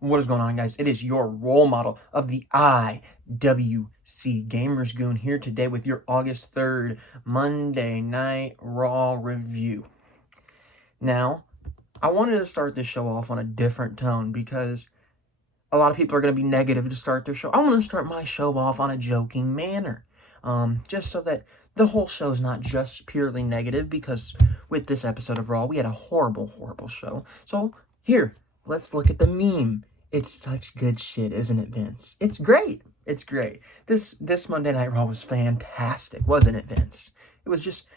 What is going on, guys? It is your role model of the IWC Gamers Goon here today with your August 3rd Monday Night Raw review. Now, I wanted to start this show off on a different tone because a lot of people are going to be negative to start their show. I want to start my show off on a joking manner, just so that the whole show is not just purely negative, because with this episode of Raw, we had a horrible, horrible show. So here, let's look at the meme. It's such good shit, isn't it, Vince? It's great. It's great. This Monday Night Raw was fantastic, wasn't it, Vince? It was just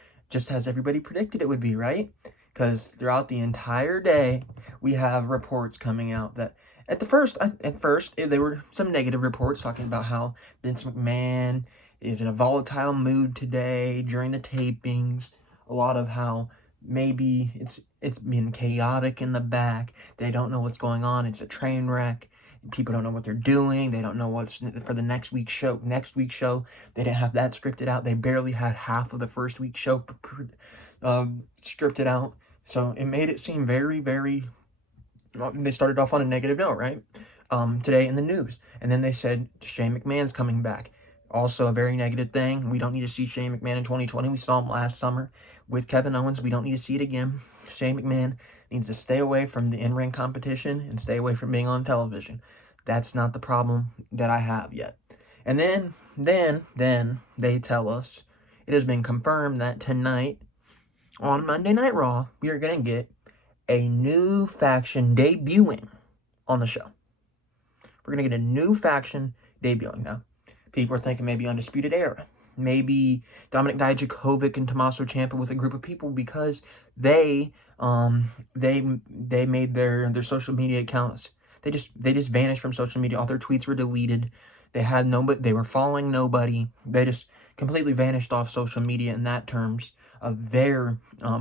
as everybody predicted it would be, right? Because throughout the entire day, we have reports coming out that at first, there were some negative reports talking about how Vince McMahon is in a volatile mood today during the tapings. A lot of how maybe it's been chaotic in the back. They don't know what's going on. It's a train wreck. People don't know what they're doing. They don't know what's for the next week's show. They didn't have that scripted out. They barely had half of the first week's show scripted out. So it made it seem very, very... Well, they started off on a negative note, right? Today in the news. And then they said Shane McMahon's coming back. Also a very negative thing. We don't need to see Shane McMahon in 2020. We saw him last summer with Kevin Owens. We don't need to see it again. Shane McMahon needs to stay away from the in-ring competition and stay away from being on television. That's not the problem that I have yet. And then they tell us it has been confirmed that tonight on Monday Night Raw, we are going to get a new faction debuting on the show. We're going to get a new faction debuting. Now, people are thinking maybe Undisputed Era. Maybe Dominic Dijakovic and Tommaso Ciampa with a group of people, because they made their social media accounts. They just vanished from social media. All their tweets were deleted. They had nobody. They were following nobody. They just completely vanished off social media in that terms of their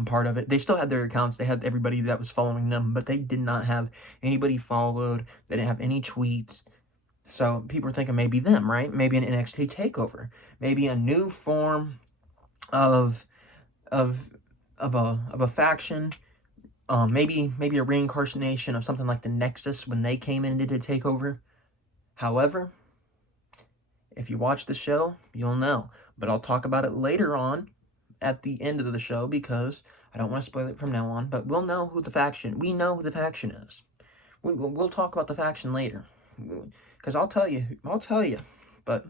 part of it. They still had their accounts. They had everybody that was following them, but they did not have anybody followed. They didn't have any tweets. So people are thinking maybe them, right? Maybe an NXT takeover. Maybe a new form of a faction. Maybe a reincarnation of something like the Nexus when they came in and did a takeover. However, if you watch the show, you'll know. But I'll talk about it later on at the end of the show, because I don't want to spoil it from now on. But we'll know who the faction. We know who the faction is. We'll talk about the faction later, because I'll tell you. But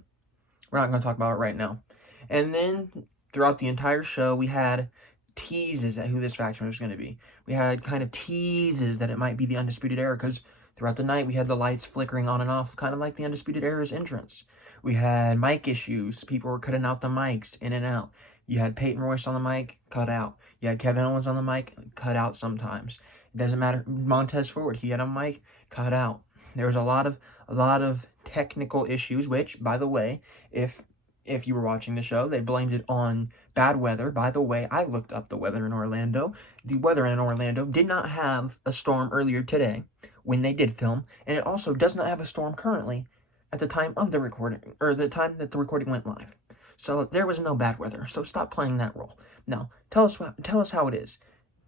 we're not going to talk about it right now. And then throughout the entire show, we had teases at who this faction was going to be. We had kind of teases that it might be the Undisputed Era, because throughout the night we had the lights flickering on and off, kind of like the Undisputed Era's entrance. We had mic issues. People were cutting out the mics in and out. You had Peyton Royce on the mic, cut out. You had Kevin Owens on the mic, cut out sometimes. It doesn't matter. Montez Ford, he had a mic, cut out. There was a lot of technical issues, which, by the way, if you were watching the show, they blamed it on bad weather. By the way, I looked up the weather in Orlando. The weather in Orlando did not have a storm earlier today when they did film, and it also does not have a storm currently at the time of the recording, or the time that the recording went live. So there was no bad weather. So stop playing that role. Now, tell us how it is.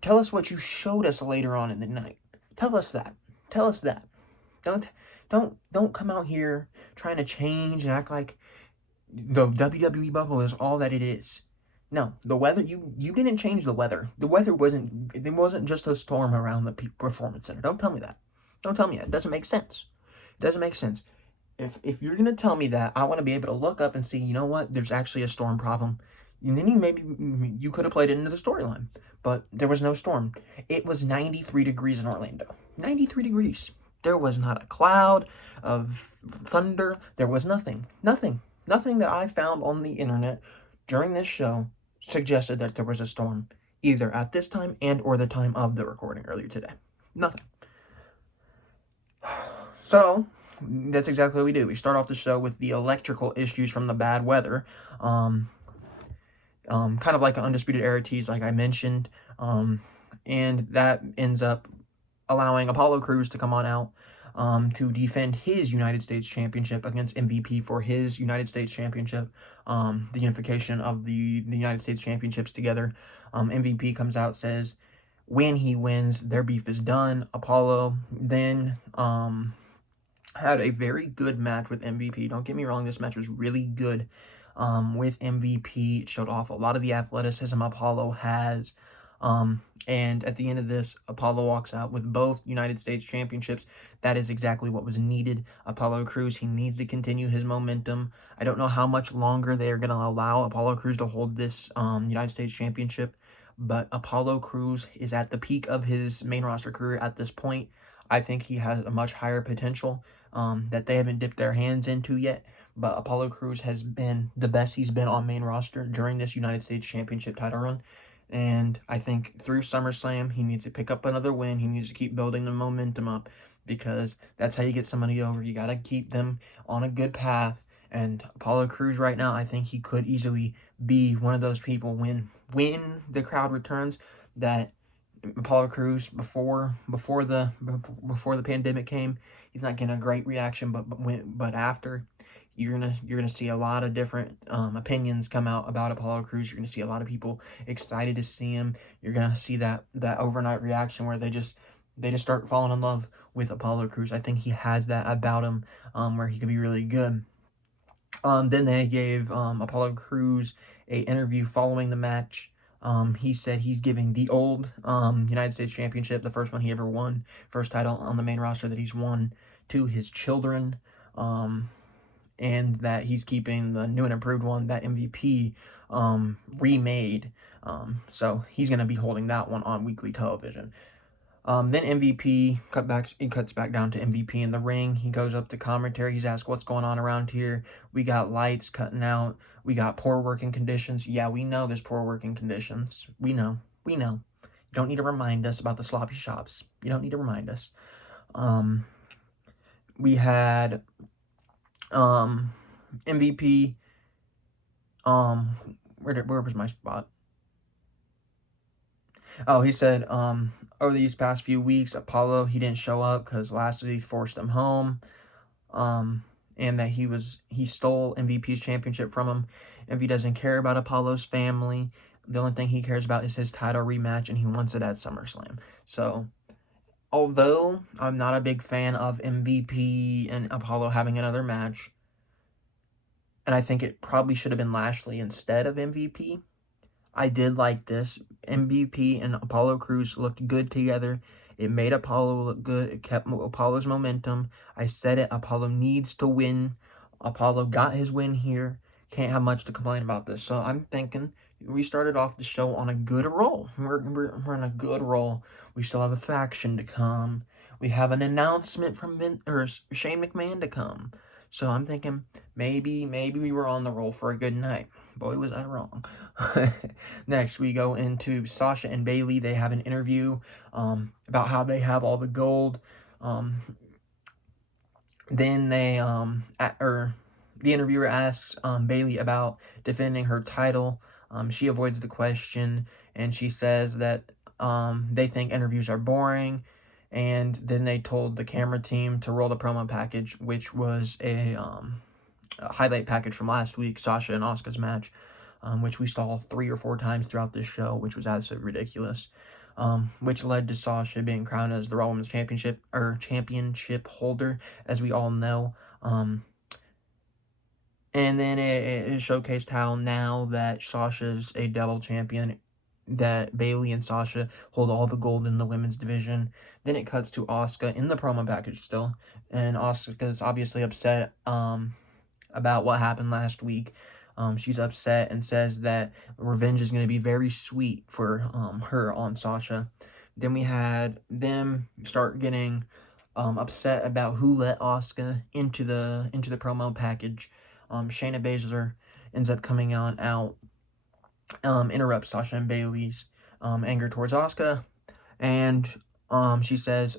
Tell us what you showed us later on in the night. Tell us that. Don't come out here trying to change and act like the WWE bubble is all that it is. No, the weather, you didn't change the weather. The weather wasn't just a storm around the Performance Center. Don't tell me that. Don't tell me that. It doesn't make sense. It doesn't make sense. If you're going to tell me that, I want to be able to look up and see, you know what, there's actually a storm problem. And then maybe you could have played it into the storyline. But there was no storm. It was 93 degrees in Orlando. 93 degrees. There was not a cloud of thunder. There was nothing. Nothing that I found on the internet during this show suggested that there was a storm, either at this time and or the time of the recording earlier today. Nothing. So that's exactly what we do. We start off the show with the electrical issues from the bad weather. Kind of like an Undisputed Era tease, like I mentioned. And that ends up allowing Apollo Crews to come on out to defend his United States Championship against MVP for his United States Championship. The unification of the United States Championships together. MVP comes out, says when he wins, their beef is done. Apollo then had a very good match with MVP. Don't get me wrong, this match was really good with MVP. It showed off a lot of the athleticism Apollo has. And at the end of this, Apollo walks out with both United States championships. That is exactly what was needed. Apollo Crews, he needs to continue his momentum. I don't know how much longer they are going to allow Apollo Crews to hold this United States championship, but Apollo Crews is at the peak of his main roster career at this point. I think he has a much higher potential that they haven't dipped their hands into yet. But Apollo Crews has been the best he's been on main roster during this United States Championship title run. And I think through SummerSlam, he needs to pick up another win. He needs to keep building the momentum up, because that's how you get somebody over. You got to keep them on a good path. And Apollo Crews right now, I think he could easily be one of those people when the crowd returns, that Apollo Crews before the pandemic came, he's not getting a great reaction, but after, you're gonna see a lot of different opinions come out about Apollo Crews. You're gonna see a lot of people excited to see him. You're gonna see that overnight reaction where they just start falling in love with Apollo Crews. I think he has that about him, where he could be really good. Then they gave Apollo Crews a interview following the match. He said he's giving the old United States Championship, the first one he ever won, first title on the main roster that he's won, to his children, and that he's keeping the new and improved one that MVP remade. So he's going to be holding that one on weekly television. Then MVP cuts back down to MVP in the ring. He goes up to commentary. He's asked, what's going on around here? We got lights cutting out. We got poor working conditions. Yeah, we know there's poor working conditions. We know. You don't need to remind us about the sloppy shops. You don't need to remind us. We had MVP. Where was my spot? Oh, he said, over these past few weeks, Apollo, he didn't show up because Lashley forced him home, and that he stole MVP's championship from him. MVP doesn't care about Apollo's family. The only thing he cares about is his title rematch, and he wants it at SummerSlam. So, although I'm not a big fan of MVP and Apollo having another match, and I think it probably should have been Lashley instead of MVP, I did like this. MVP and Apollo Crews looked good together. It made Apollo look good. It kept Apollo's momentum. I said it. Apollo needs to win. Apollo got his win here. Can't have much to complain about this. So I'm thinking we started off the show on a good roll. We're on a good roll. We still have a faction to come. We have an announcement from Shane McMahon to come. So I'm thinking maybe we were on the roll for a good night. Boy, was I wrong. Next, we go into Sasha and Bayley. They have an interview about how they have all the gold. Then the interviewer asks Bayley about defending her title. She avoids the question, and she says that they think interviews are boring. And then they told the camera team to roll the promo package, which was a highlight package from last week, Sasha and Asuka's match, which we saw 3 or 4 times throughout this show, which was absolutely ridiculous, which led to Sasha being crowned as the Raw Women's Championship holder, as we all know. And then it showcased how now that Sasha's a double champion, that Bayley and Sasha hold all the gold in the women's division. Then it cuts to Asuka in the promo package still, and Asuka's obviously upset about what happened last week. She's upset and says that revenge is going to be very sweet for her on Sasha. Then we had them start getting upset about who let Asuka into the promo package. Shayna Baszler ends up coming out, interrupts Sasha and Bayley's anger towards Asuka, and she says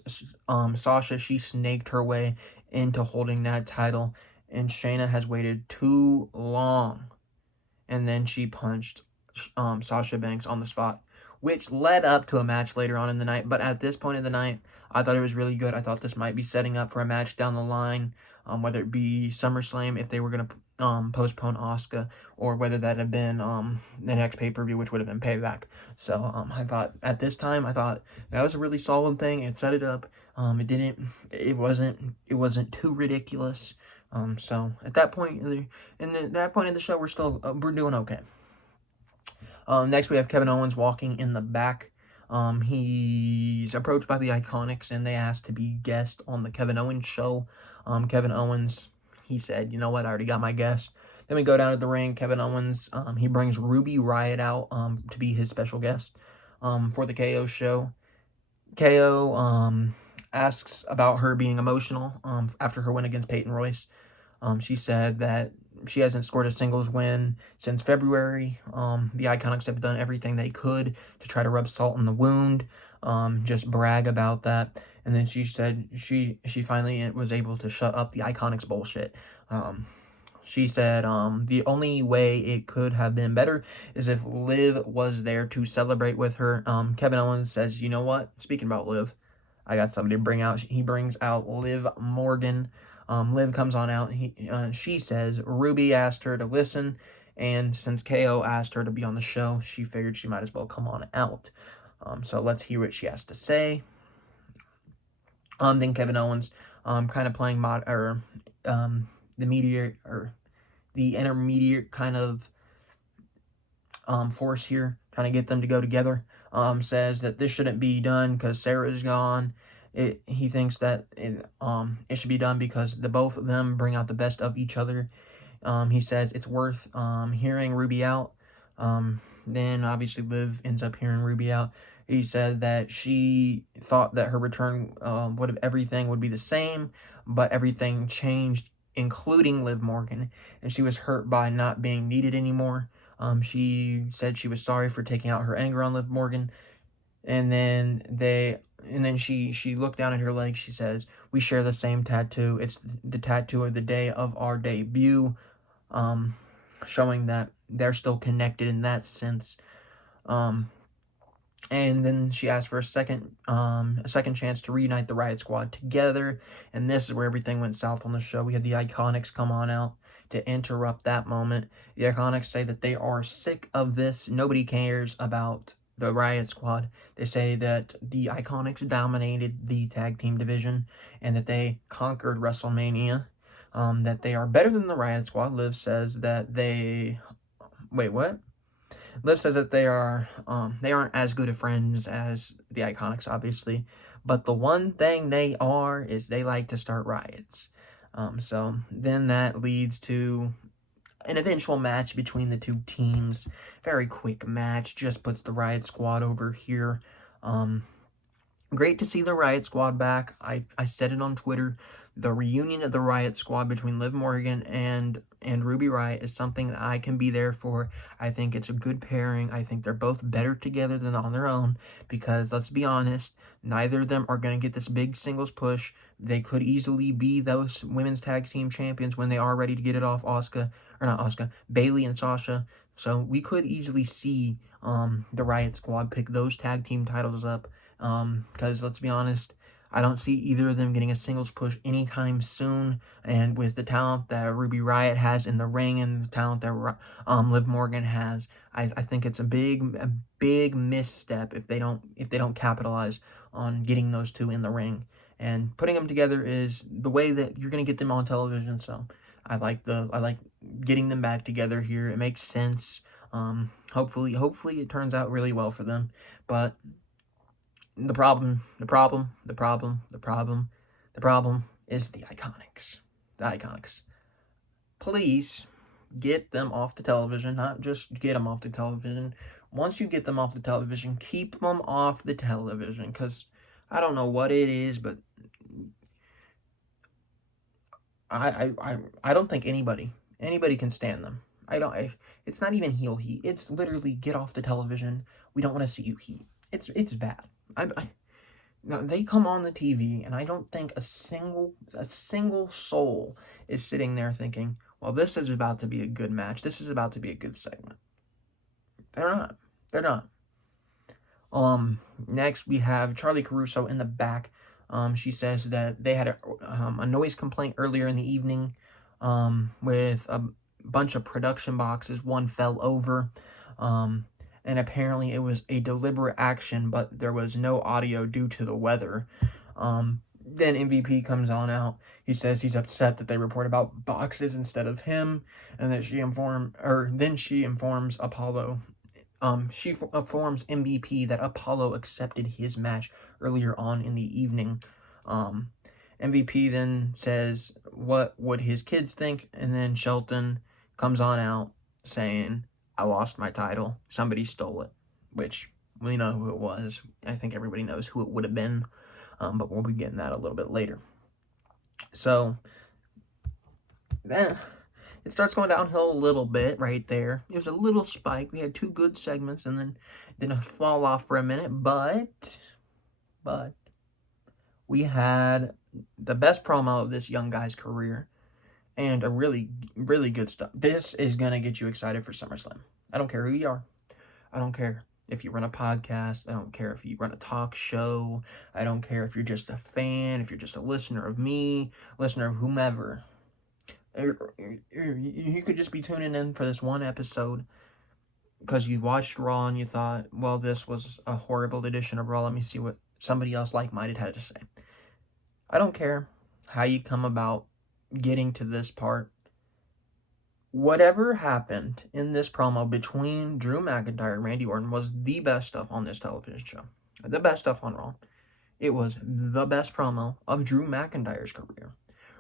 Sasha, she snaked her way into holding that title, and Shayna has waited too long. And then she punched Sasha Banks on the spot, which led up to a match later on in the night. But at this point in the night, I thought it was really good. I thought this might be setting up for a match down the line, whether it be SummerSlam, if they were going to postpone Asuka, or whether that had been the next pay-per-view, which would have been Payback. So I thought at this time, I thought that was a really solid thing. It set it up. It wasn't too ridiculous. So at that point that point in the show, we're doing okay. Next we have Kevin Owens walking in the back. He's approached by the Iconics, and they asked to be guest on the Kevin Owens show. Kevin Owens, he said, you know what, I already got my guest. Then we go down to the ring. Kevin Owens, he brings Ruby Riott out to be his special guest for the KO show. KO asks about her being emotional after her win against Peyton Royce. She said that she hasn't scored a singles win since February. The Iconics have done everything they could to try to rub salt in the wound, just brag about that. And then she said she finally was able to shut up the Iconics bullshit. She said the only way it could have been better is if Liv was there to celebrate with her. Kevin Owens says, you know what? Speaking about Liv, I got somebody to bring out. He brings out Liv Morgan. Liv comes on out. She says Ruby asked her to listen, and since KO asked her to be on the show, she figured she might as well come on out. So let's hear what she has to say. Then Kevin Owens, kind of playing the intermediate kind of force here, trying to get them to go together. Says that this shouldn't be done because Sarah's gone. He thinks that it should be done because the both of them bring out the best of each other. He says it's worth hearing Ruby out. Then obviously Liv ends up hearing Ruby out. He said that she thought that her return everything would be the same, but everything changed, including Liv Morgan, and she was hurt by not being needed anymore. She said she was sorry for taking out her anger on Liv Morgan, and then she looked down at her leg. She says, "We share the same tattoo. It's the tattoo of the day of our debut," showing that they're still connected in that sense. And then she asked for a second chance to reunite the Riott Squad together, and this is where everything went south on the show. We had the Iconics come on out to interrupt that moment. The Iconics say that they are sick of this. Nobody cares about the Riott Squad. They say that the Iconics dominated the tag team division and that they conquered WrestleMania. That they are better than the Riott Squad. Liv says that they... Wait, what? Liv says that they aren't as good of friends as the Iconics, obviously, but the one thing they are is they like to start riots. So then that leads to an eventual match between the two teams. Very quick match, just puts the Riott Squad over here. Great to see the Riott Squad back. I said it on Twitter. The reunion of the Riott Squad between Liv Morgan and Ruby Riott is something that I can be there for. I think it's a good pairing. I think they're both better together than on their own because, let's be honest, neither of them are going to get this big singles push. They could easily be those women's tag team champions when they are ready to get it off Bayley and Sasha. So we could easily see the Riott Squad pick those tag team titles up because, let's be honest, I don't see either of them getting a singles push anytime soon, and with the talent that Ruby Riott has in the ring and the talent that Liv Morgan has, I think it's a big misstep if they don't capitalize on getting those two in the ring. And putting them together is the way that you're gonna get them on television. So I like getting them back together here. It makes sense. Hopefully it turns out really well for them, but the problem is the Iconics. The Iconics. Please get them off the television, not just get them off the television. Once you get them off the television, keep them off the television, because I don't know what it is, but I don't think anybody can stand them. It's not even heel heat. It's literally get off the television. We don't want to see you heat. It's bad. Now they come on the TV, and I don't think a single soul is sitting there thinking, well, this is about to be a good match. This is about to be a good segment. They're not. Next we have Charlie Caruso in the back. She says that they had a noise complaint earlier in the evening, with bunch of production boxes. One fell over. And apparently it was a deliberate action, but there was no audio due to the weather. Then MVP comes on out. He says he's upset that they report about boxes instead of him, and that then she informs Apollo. She informs MVP that Apollo accepted his match earlier on in the evening. MVP then says, what would his kids think? And then Shelton comes on out saying, I lost my title. Somebody stole it, which we know who it was. I think everybody knows who it would have been, but we'll be getting that a little bit later. So, it starts going downhill a little bit right there. It was a little spike. We had 2 good segments and then didn't fall off for a minute, but we had the best promo of this young guy's career and a really, really good stuff. This is going to get you excited for SummerSlam. I don't care who you are. I don't care if you run a podcast. I don't care if you run a talk show. I don't care if you're just a fan, if you're just a listener of me, listener of whomever. You could just be tuning in for this one episode because you watched Raw and you thought, well, this was a horrible edition of Raw. Let me see what somebody else like-minded had to say. I don't care how you come about getting to this part. Whatever happened in this promo between Drew McIntyre and Randy Orton was the best stuff on this television show. The best stuff on Raw. It was the best promo of Drew McIntyre's career.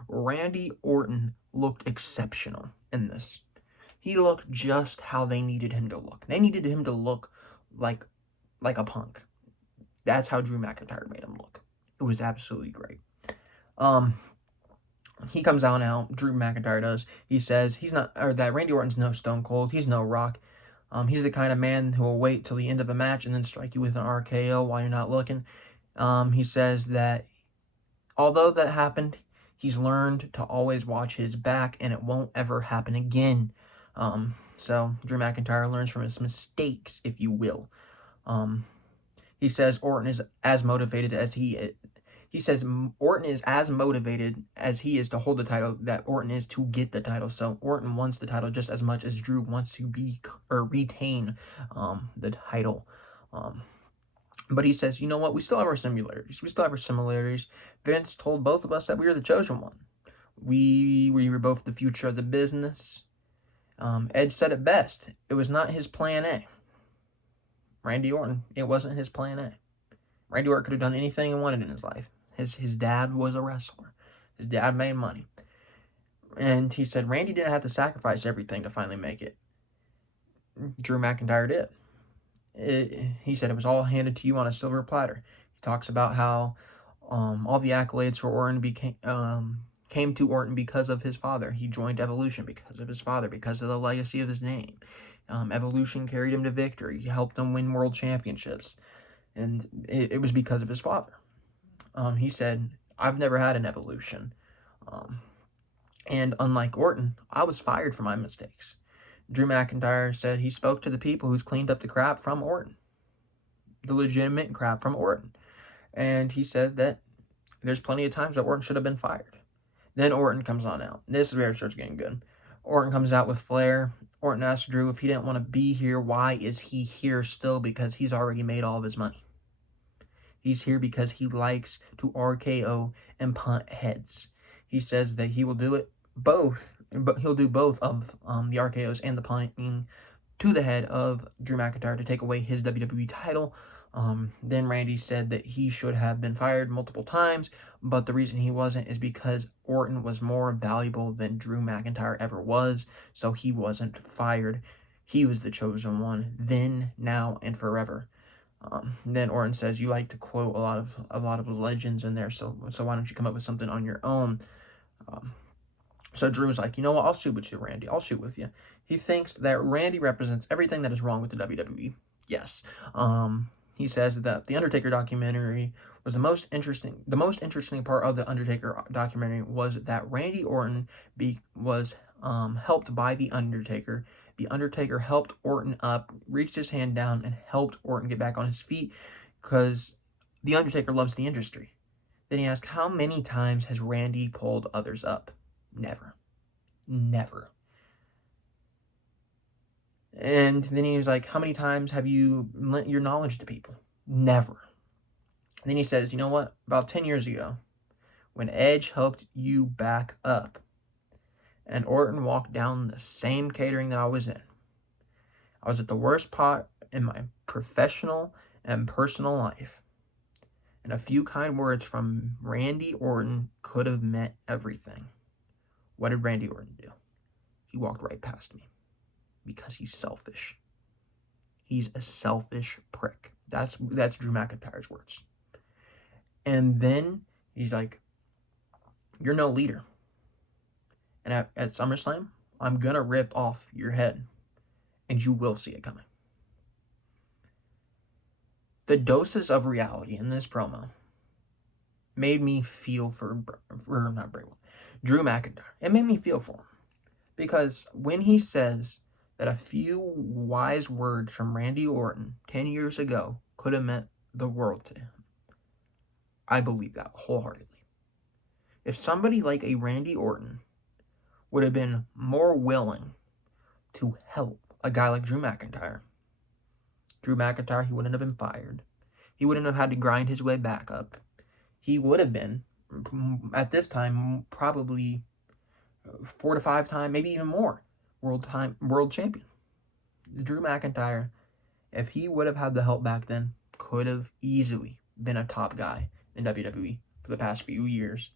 Randy Orton looked exceptional in this. He looked just how they needed him to look. They needed him to look like a punk. That's how Drew McIntyre made him look. It was absolutely great. He comes out, Drew McIntyre does. He says that Randy Orton's no Stone Cold. He's no Rock. He's the kind of man who will wait till the end of a match and then strike you with an RKO while you're not looking. He says that although that happened, he's learned to always watch his back and it won't ever happen again. So Drew McIntyre learns from his mistakes, if you will. He says Orton is as motivated as he is. He says Orton is as motivated as he is to hold the title that Orton is to get the title. So Orton wants the title just as much as Drew wants to retain the title. But he says, you know what? We still have our similarities. Vince told both of us that we were the chosen one. We were both the future of the business. Edge said it best. It was not his plan A. Randy Orton, it wasn't his plan A. Randy Orton could have done anything he wanted in his life. His dad was a wrestler. His dad made money. And he said Randy didn't have to sacrifice everything to finally make it. Drew McIntyre did. He said it was all handed to you on a silver platter. He talks about how all the accolades for Orton came to Orton because of his father. He joined Evolution because of his father, because of the legacy of his name. Evolution carried him to victory. He helped him win world championships. And it was because of his father. He said, I've never had an Evolution. And unlike Orton, I was fired for my mistakes. Drew McIntyre said he spoke to the people who's cleaned up the crap from Orton. The legitimate crap from Orton. And he said that there's plenty of times that Orton should have been fired. Then Orton comes on out. This is where it starts getting good. Orton comes out with Flair. Orton asks Drew if he didn't want to be here, why is he here still? Because he's already made all of his money. He's here because he likes to RKO and punt heads. He says that he will do it both, but he'll do both of the RKOs and the punting to the head of Drew McIntyre to take away his WWE title. Then Randy said that he should have been fired multiple times, but the reason he wasn't is because Orton was more valuable than Drew McIntyre ever was, so he wasn't fired. He was the chosen one, then, now, and forever. Then Orton says, you like to quote a lot of legends in there, so why don't you come up with something on your own? So Drew's like, you know what, I'll shoot with you, Randy. I'll shoot with you. He thinks that Randy represents everything that is wrong with the WWE. Yes. He says that the Undertaker documentary was the most interesting part of the Undertaker documentary was that Randy Orton was helped by the Undertaker. The Undertaker helped Orton up, reached his hand down, and helped Orton get back on his feet because the Undertaker loves the industry. Then he asked, how many times has Randy pulled others up? Never. Never. And then he was like, how many times have you lent your knowledge to people? Never. And then he says, you know what? About 10 years ago, when Edge helped you back up and Orton walked down the same catering that I was in, I was at the worst part in my professional and personal life. And a few kind words from Randy Orton could have meant everything. What did Randy Orton do? He walked right past me because he's selfish. He's a selfish prick. That's Drew McIntyre's words. And then he's like, you're no leader. And at SummerSlam, I'm going to rip off your head. And you will see it coming. The doses of reality in this promo made me feel for Drew McIntyre. It made me feel for him. Because when he says that a few wise words from Randy Orton 10 years ago could have meant the world to him, I believe that wholeheartedly. If somebody like a Randy Orton would have been more willing to help a guy like Drew McIntyre, he wouldn't have been fired. He wouldn't have had to grind his way back up. He would have been, at this time, probably 4 to 5 times, maybe even more, world champion. Drew McIntyre, if he would have had the help back then, could have easily been a top guy in WWE for the past few years.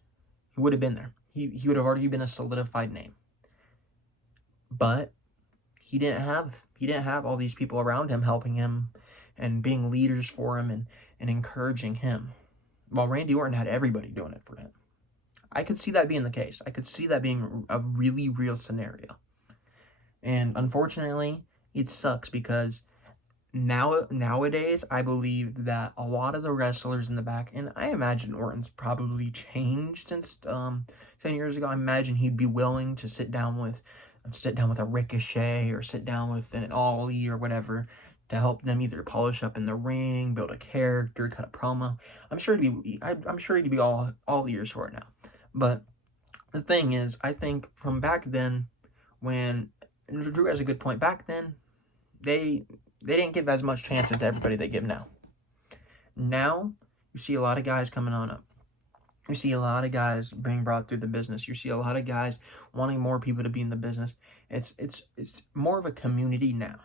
He would have been there. He would have already been a solidified name. But he didn't have all these people around him helping him and being leaders for him and encouraging him. While Randy Orton had everybody doing it for him. I could see that being the case. I could see that being a really real scenario. And unfortunately, it sucks because nowadays, I believe that a lot of the wrestlers in the back, and I imagine Orton's probably changed since 10 years ago. I imagine he'd be willing to sit down with a Ricochet or sit down with an Ollie or whatever to help them either polish up in the ring, build a character, cut a promo. I'm sure he'd be all ears for it now. But the thing is, I think from back then, when Drew has a good point, back then they didn't give as much chances to everybody they give now. Now you see a lot of guys coming on up. You see a lot of guys being brought through the business. You see a lot of guys wanting more people to be in the business. It's more of a community now.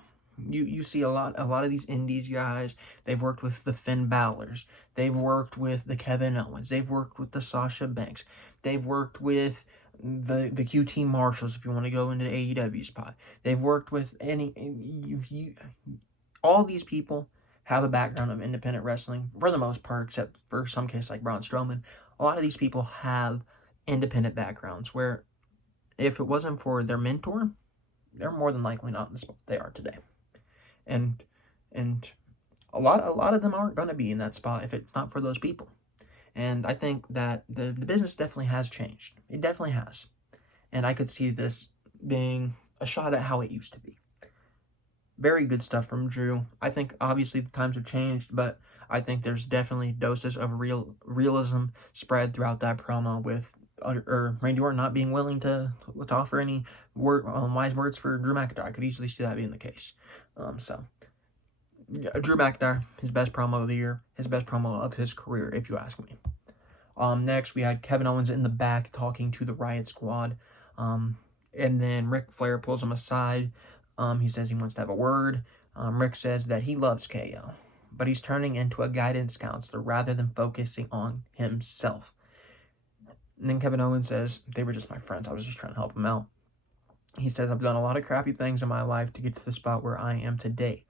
You see a lot of these indies guys. They've worked with the Finn Balor's. They've worked with the Kevin Owens. They've worked with the Sasha Banks. They've worked with the QT Marshalls, if you want to go into AEW spot. They've worked with all these people have a background of independent wrestling for the most part, except for some case like Braun Strowman. A lot of these people have independent backgrounds where if it wasn't for their mentor, they're more than likely not in the spot they are today. And a lot of them aren't going to be in that spot if it's not for those people. And I think that the business definitely has changed. It definitely has. And I could see this being a shot at how it used to be. Very good stuff from Drew. I think obviously the times have changed, but I think there's definitely doses of realism spread throughout that promo with Randy Orton not being willing to offer any wise words for Drew McIntyre. I could easily see that being the case. Drew McIntyre, his best promo of the year, his best promo of his career, if you ask me. Next, we had Kevin Owens in the back talking to the Riott Squad. And then Ric Flair pulls him aside. He says he wants to have a word. Rick says that he loves KO, but he's turning into a guidance counselor rather than focusing on himself. And then Kevin Owens says, they were just my friends. I was just trying to help him out. He says, I've done a lot of crappy things in my life to get to the spot where I am today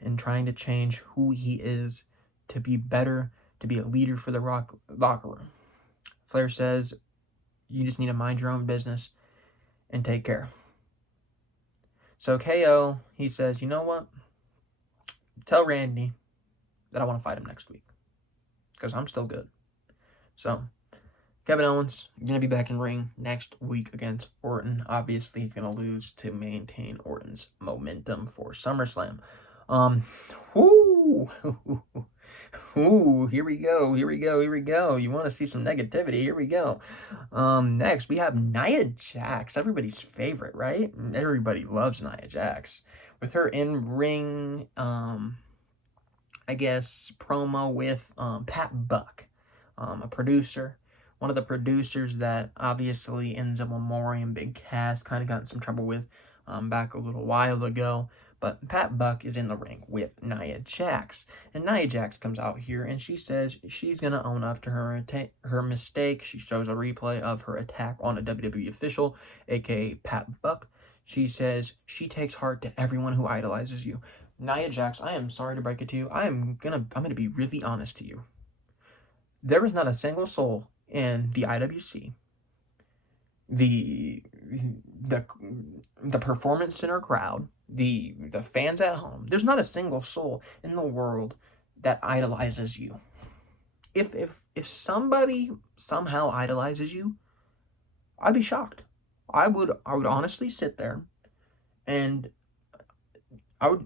and trying to change who he is to be better, to be a leader for the locker room. Flair says, you just need to mind your own business and take care. So KO, he says, you know what? Tell Randy that I want to fight him next week because I'm still good. So Kevin Owens going to be back in ring next week against Orton. Obviously, he's going to lose to maintain Orton's momentum for SummerSlam. Here we go. You want to see some negativity? Here we go. Next, we have Nia Jax, everybody's favorite, right? Everybody loves Nia Jax. with her in-ring, I guess, promo with Pat Buck, a producer. One of the producers that obviously ends up with Maury and Big Cass kind of got in some trouble with back a little while ago. But Pat Buck is in the ring with Nia Jax. And Nia Jax comes out here and she says she's going to own up to her mistake. She shows a replay of her attack on a WWE official, aka Pat Buck. She says she takes heart to everyone who idolizes you. Nia Jax, I am sorry to break it to you. I'm gonna be really honest to you. There is not a single soul in the IWC, the Performance Center crowd, the fans at home. There's not a single soul in the world that idolizes you. If somebody somehow idolizes you, I'd be shocked. I would honestly sit there and I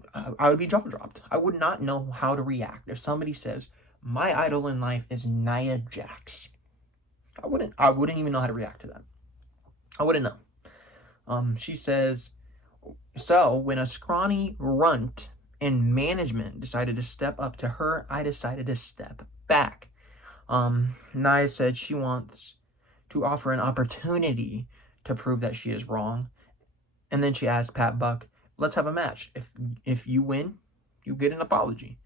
would be jaw dropped. I would not know how to react if somebody says my idol in life is Nia Jax. I wouldn't even know how to react to that. I wouldn't know. She says, so when a scrawny runt in management decided to step up to her, I decided to step back. Nia said she wants to offer an opportunity to prove that she is wrong. And then she asked Pat Buck, let's have a match. If you win, you get an apology.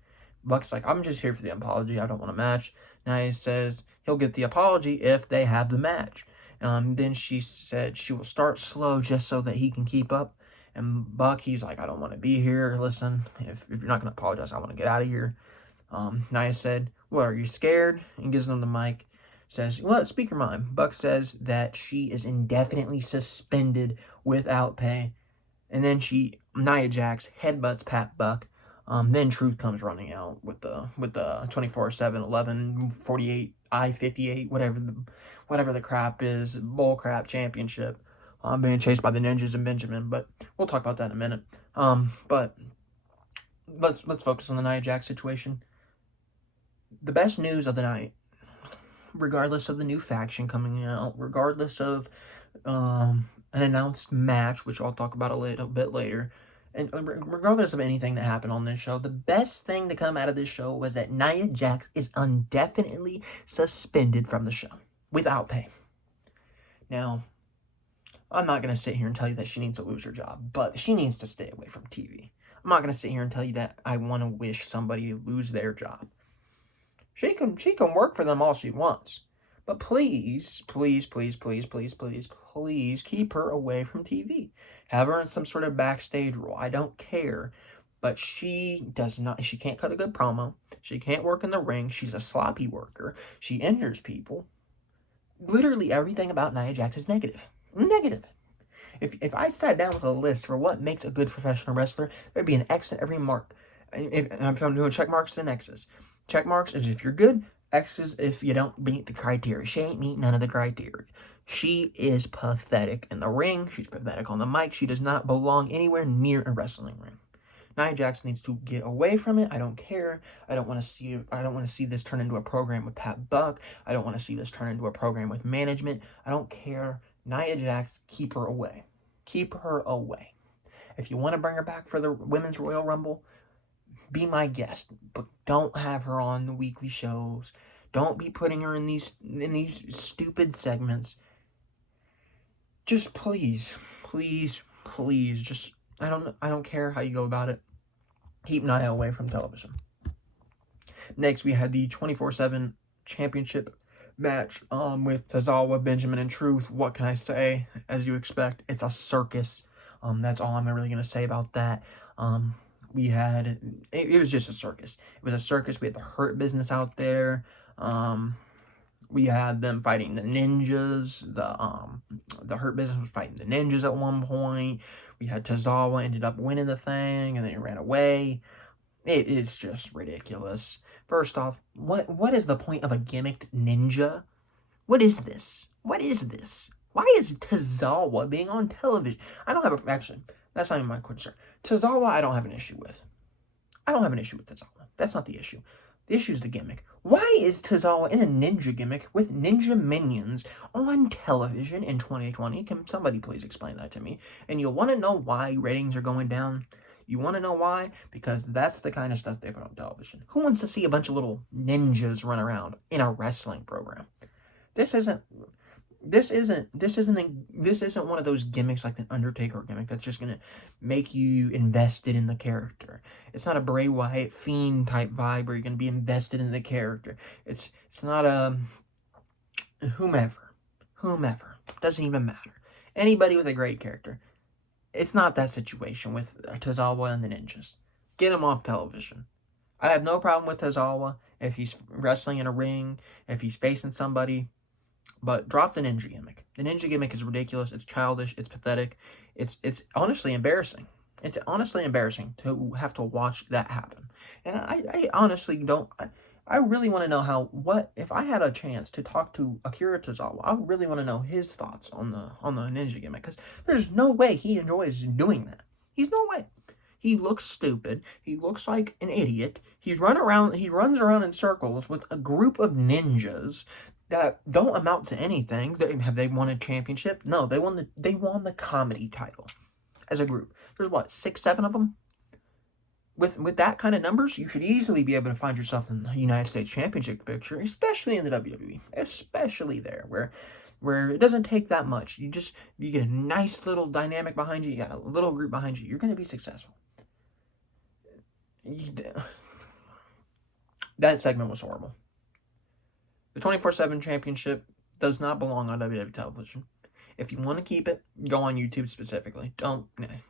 Buck's like, I'm just here for the apology. I don't want a match. Nia says he'll get the apology if they have the match. Then she said she will start slow just so that he can keep up. And Buck, he's like, I don't want to be here. Listen, if you're not going to apologize, I want to get out of here. Nia said, what, are you scared? And gives him the mic. Says, well, speak your mind. Buck says that she is indefinitely suspended without pay. And then Nia Jax headbutts Pat Buck. Then Truth comes running out with the 24/7 11 48 I-58 whatever the crap is, bull crap championship. Being chased by the Ninjas and Benjamin, but we'll talk about that in a minute. But let's focus on the Nia Jax situation. The best news of the night, regardless of the new faction coming out, regardless of an announced match, which I'll talk about a little bit later, and regardless of anything that happened on this show, the best thing to come out of this show was that Nia Jax is indefinitely suspended from the show without pay. Now, I'm not going to sit here and tell you that she needs to lose her job, but she needs to stay away from TV. I'm not going to sit here and tell you that I want to wish somebody to lose their job. She can work for them all she wants. But please, please, please, please, please, please, please keep her away from TV. Have her in some sort of backstage role. I don't care. But she can't cut a good promo. She can't work in the ring. She's a sloppy worker. She injures people. Literally everything about Nia Jax is negative. Negative. If I sat down with a list for what makes a good professional wrestler, there'd be an X in every mark. If I'm doing check marks and X's. Check marks is if you're good. X's if you don't meet the criteria. She ain't meet none of the criteria. She is pathetic in the ring. She's pathetic on the mic. She does not belong anywhere near a wrestling ring. Nia Jax needs to get away from it. I don't care. I don't want to see this turn into a program with Pat Buck. I don't want to see this turn into a program with management. I don't care. Nia Jax, keep her away. Keep her away. If you want to bring her back for the Women's Royal Rumble, be my guest, but don't have her on the weekly shows. Don't be putting her in these stupid segments. Just please, just I don't care how you go about it. Keep Nia away from television. Next, we had the 24/7 championship match with Tozawa, Benjamin, and Truth. What can I say? As you expect, it's a circus. That's all I'm really gonna say about that. We had it was just a circus. It was a circus. We had the Hurt Business out there. We had them fighting the ninjas. The Hurt Business was fighting the ninjas at one point. We had Tozawa ended up winning the thing, and then he ran away. It's just ridiculous. First off, what is the point of a gimmicked ninja? What is this? What is this? Why is Tozawa being on television? Actually, that's not even my concern. Tozawa, I don't have an issue with. I don't have an issue with Tozawa. That's not the issue. The issue is the gimmick. Why is Tozawa in a ninja gimmick with ninja minions on television in 2020? Can somebody please explain that to me? And you'll want to know why ratings are going down? You want to know why? Because that's the kind of stuff they put on television. Who wants to see a bunch of little ninjas run around in a wrestling program? This isn't one of those gimmicks like the Undertaker gimmick that's just gonna make you invested in the character. It's not a Bray Wyatt Fiend type vibe where you're gonna be invested in the character. It's not a whomever. Doesn't even matter. Anybody with a great character. It's not that situation with Tozawa and the Ninjas. Get him off television. I have no problem with Tozawa if he's wrestling in a ring, if he's facing somebody. But drop the ninja gimmick. The ninja gimmick is ridiculous. It's childish. It's pathetic. It's honestly embarrassing. It's honestly embarrassing to have to watch that happen. And I honestly don't. I really want to know if I had a chance to talk to Akira Tozawa, I really want to know his thoughts on the ninja gimmick, because there's no way he enjoys doing that. He's no way. He looks stupid. He looks like an idiot. He runs around in circles with a group of ninjas that don't amount to anything. Have they won a championship? No, they won the comedy title as a group. There's what, 6, 7 of them? With that kind of numbers, you should easily be able to find yourself in the United States Championship picture, especially in the WWE, especially there where it doesn't take that much. You get a nice little dynamic behind you. You got a little group behind you. You're going to be successful. That segment was horrible. The 24/7 championship does not belong on WWE television. If you want to keep it, go on YouTube specifically.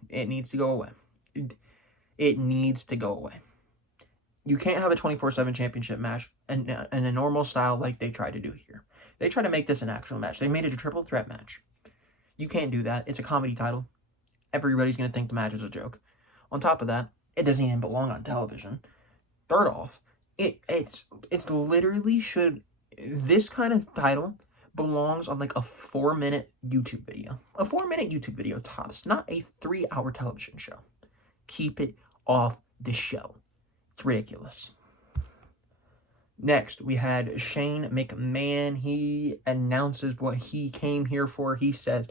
It needs to go away. It needs to go away. You can't have a 24/7 championship match in a normal style like they try to do here. They try to make this an actual match. They made it a triple threat match. You can't do that. It's a comedy title. Everybody's going to think the match is a joke. On top of that, it doesn't even belong on television. Third off, it's literally should... This kind of title belongs on like a 4-minute YouTube video. A 4-minute YouTube video tops, not a 3-hour television show. Keep it off the show. It's ridiculous. Next, we had Shane McMahon. He announces what he came here for. He says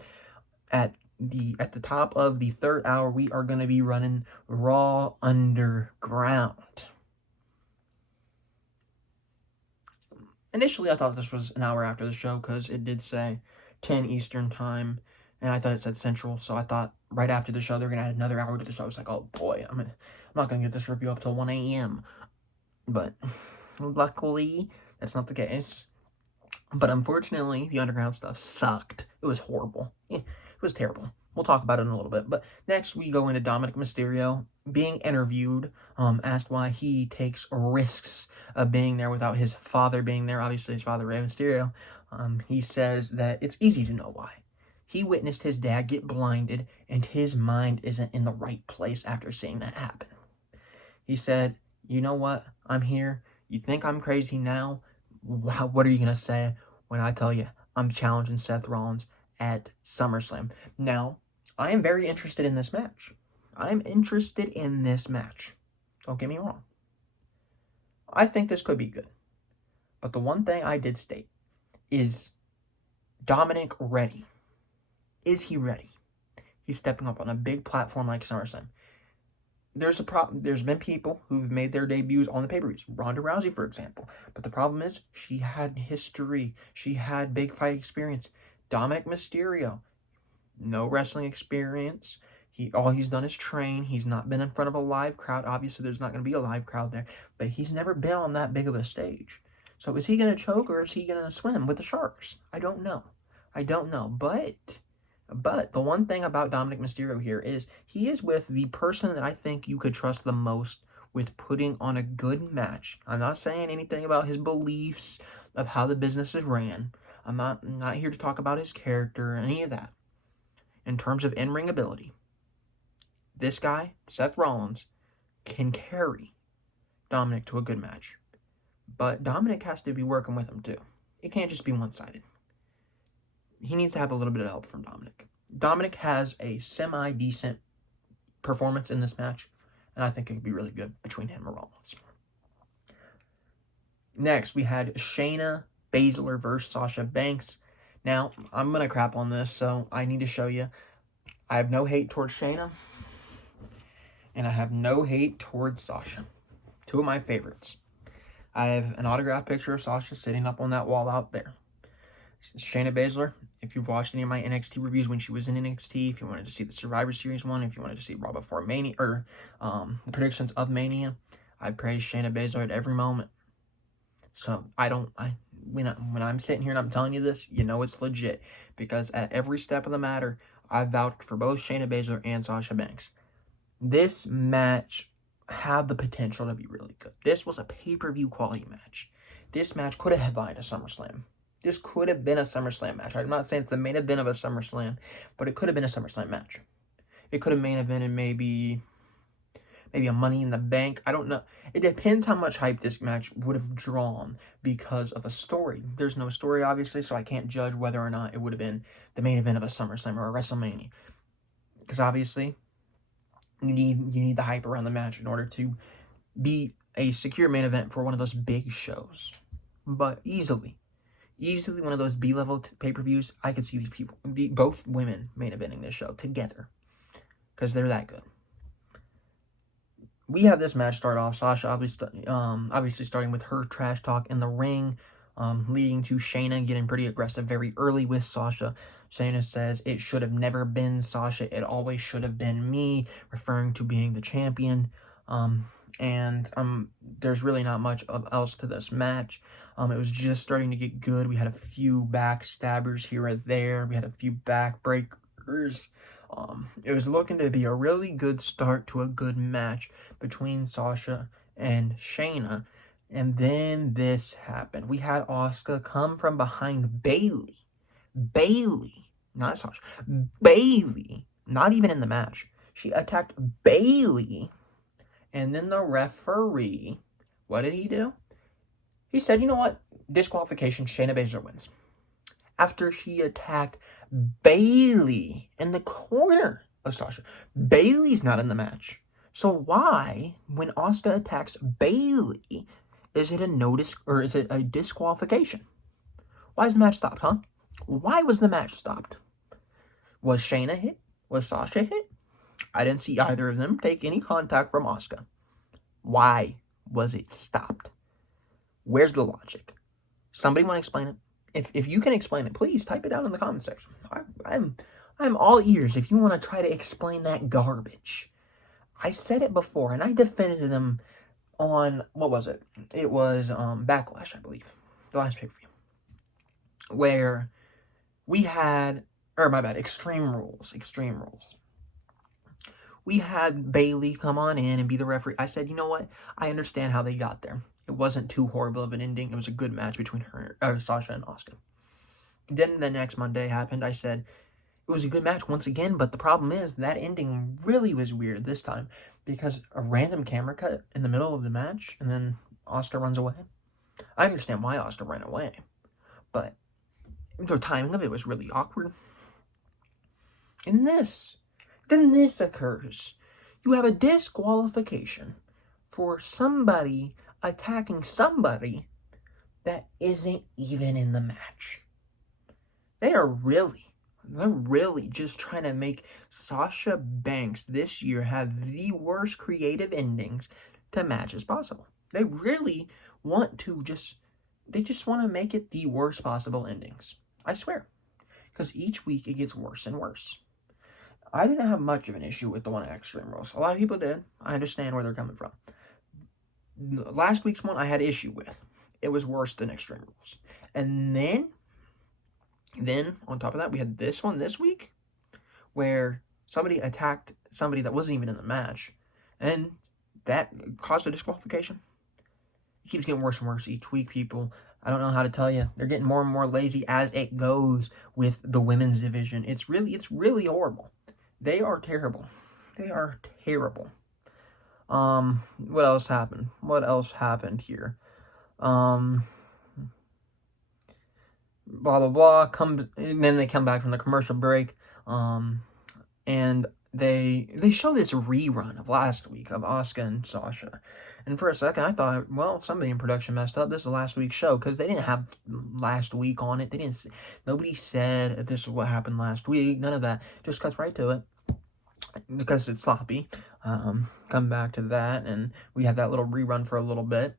at the top of the 3rd hour, we are going to be running Raw Underground. Initially, I thought this was an hour after the show because it did say 10 Eastern time, and I thought it said Central, so I thought right after the show they're going to add another hour to the show. I was like, oh boy, I'm not going to get this review up till 1 a.m. But luckily, that's not the case. But unfortunately, the Underground stuff sucked. It was horrible. It was terrible. We'll talk about it in a little bit. But next, we go into Dominic Mysterio being interviewed, asked why he takes risks of being there without his father being there. Obviously, his father, Rey Mysterio. He says that it's easy to know why. He witnessed his dad get blinded, and his mind isn't in the right place after seeing that happen. He said, you know what? I'm here. You think I'm crazy now? What are you going to say when I tell you I'm challenging Seth Rollins at SummerSlam? Now, I am very interested in this match. Don't get me wrong. I think this could be good. But the one thing I did state is Dominic ready? Is he ready? He's stepping up on a big platform like SummerSlam. There's a problem. There's been people who've made their debuts on the pay-per-views. Ronda Rousey, for example. But the problem is she had history. She had big fight experience. Dominic Mysterio, no wrestling experience. All he's done is train. He's not been in front of a live crowd. Obviously, there's not going to be a live crowd there. But he's never been on that big of a stage. So is he going to choke or is he going to swim with the sharks? I don't know. But the one thing about Dominic Mysterio here is he is with the person that I think you could trust the most with putting on a good match. I'm not saying anything about his beliefs of how the business is ran. I'm not here to talk about his character or any of that. In terms of in-ring ability, this guy, Seth Rollins, can carry Dominic to a good match. But Dominic has to be working with him too. It can't just be one-sided. He needs to have a little bit of help from Dominic. Dominic has a semi-decent performance in this match, and I think it could be really good between him and Rollins. Next, we had Shayna Baszler versus Sasha Banks. Now, I'm going to crap on this, so I need to show you. I have no hate towards Shayna. and I have no hate towards Sasha. Two of my favorites. I have an autographed picture of Sasha sitting up on that wall out there. Shayna Baszler, if you've watched any of my NXT reviews when she was in NXT, if you wanted to see the Survivor Series one, if you wanted to see Raw before Mania, or the predictions of Mania, I praise Shayna Baszler at every moment. So when I'm sitting here and I'm telling you this, you know it's legit, because at every step of the matter, I vouched for both Shayna Baszler and Sasha Banks. This match had the potential to be really good. This was a pay-per-view quality match. This match could have headlined a SummerSlam. This could have been a SummerSlam match. I'm not saying it's the main event of a SummerSlam, but it could have been a SummerSlam match. It could have main evented maybe a Money in the Bank. I don't know. It depends how much hype this match would have drawn because of a story. There's no story, obviously, so I can't judge whether or not it would have been the main event of a SummerSlam or a WrestleMania. Because obviously, you need the hype around the match in order to be a secure main event for one of those big shows. But easily one of those B-level pay-per-views, I could see these people, both women main eventing this show together, because they're that good. We have this match start off, Sasha obviously starting with her trash talk in the ring, leading to Shayna getting pretty aggressive very early with Sasha. Shayna says, "It should have never been Sasha, it always should have been me," referring to being the champion. There's really not much else to this match. It was just starting to get good. We had a few backstabbers here or there. We had a few backbreakers. It was looking to be a really good start to a good match between Sasha and Shayna. And then this happened. We had Asuka come from behind Bayley, not Sasha. Bayley, not even in the match. She attacked Bayley. And then the referee, what did he do? He said, you know what? Disqualification, Shayna Baszler wins. After she attacked Bayley in the corner of Sasha. Bayley's not in the match. So why, when Asuka attacks Bayley, is it a disqualification? Why is the match stopped, huh? Why was the match stopped? Was Shayna hit? Was Sasha hit? I didn't see either of them take any contact from Asuka. Why was it stopped? Where's the logic? Somebody want to explain it? If you can explain it, please type it out in the comment section. I'm all ears if you want to try to explain that garbage. I said it before, and I defended them on, what was it? It was Backlash, I believe. The last pay-per-view. Where we had, Extreme Rules. We had Bayley come on in and be the referee. I said, you know what? I understand how they got there. It wasn't too horrible of an ending. It was a good match between Sasha and Asuka. Then the next Monday happened. I said, it was a good match once again, but the problem is that ending really was weird this time because a random camera cut in the middle of the match and then Asuka runs away. I understand why Asuka ran away, but the timing of it was really awkward. And then this occurs. You have a disqualification for somebody attacking somebody that isn't even in the match. They're really just trying to make Sasha Banks this year have the worst creative endings to matches possible. They really want to they just want to make it the worst possible endings. I swear. Because each week it gets worse and worse. I didn't have much of an issue with the one at Extreme Rules. A lot of people did. I understand where they're coming from. Last week's one I had issue with. It was worse than Extreme Rules. And then on top of that, we had this one this week where somebody attacked somebody that wasn't even in the match. And that caused a disqualification. It keeps getting worse and worse each week, people. I don't know how to tell you. They're getting more and more lazy as it goes with the women's division. It's really horrible. They are terrible. What else happened? Here? Blah blah blah. And then they come back from the commercial break. And they show this rerun of last week of Asuka and Sasha. And for a second, I thought, well, somebody in production messed up. This is last week's show because they didn't have last week on it. Nobody said this is what happened last week. None of that. Just cuts right to it. because it's sloppy. Come back to that, and we have that little rerun for a little bit.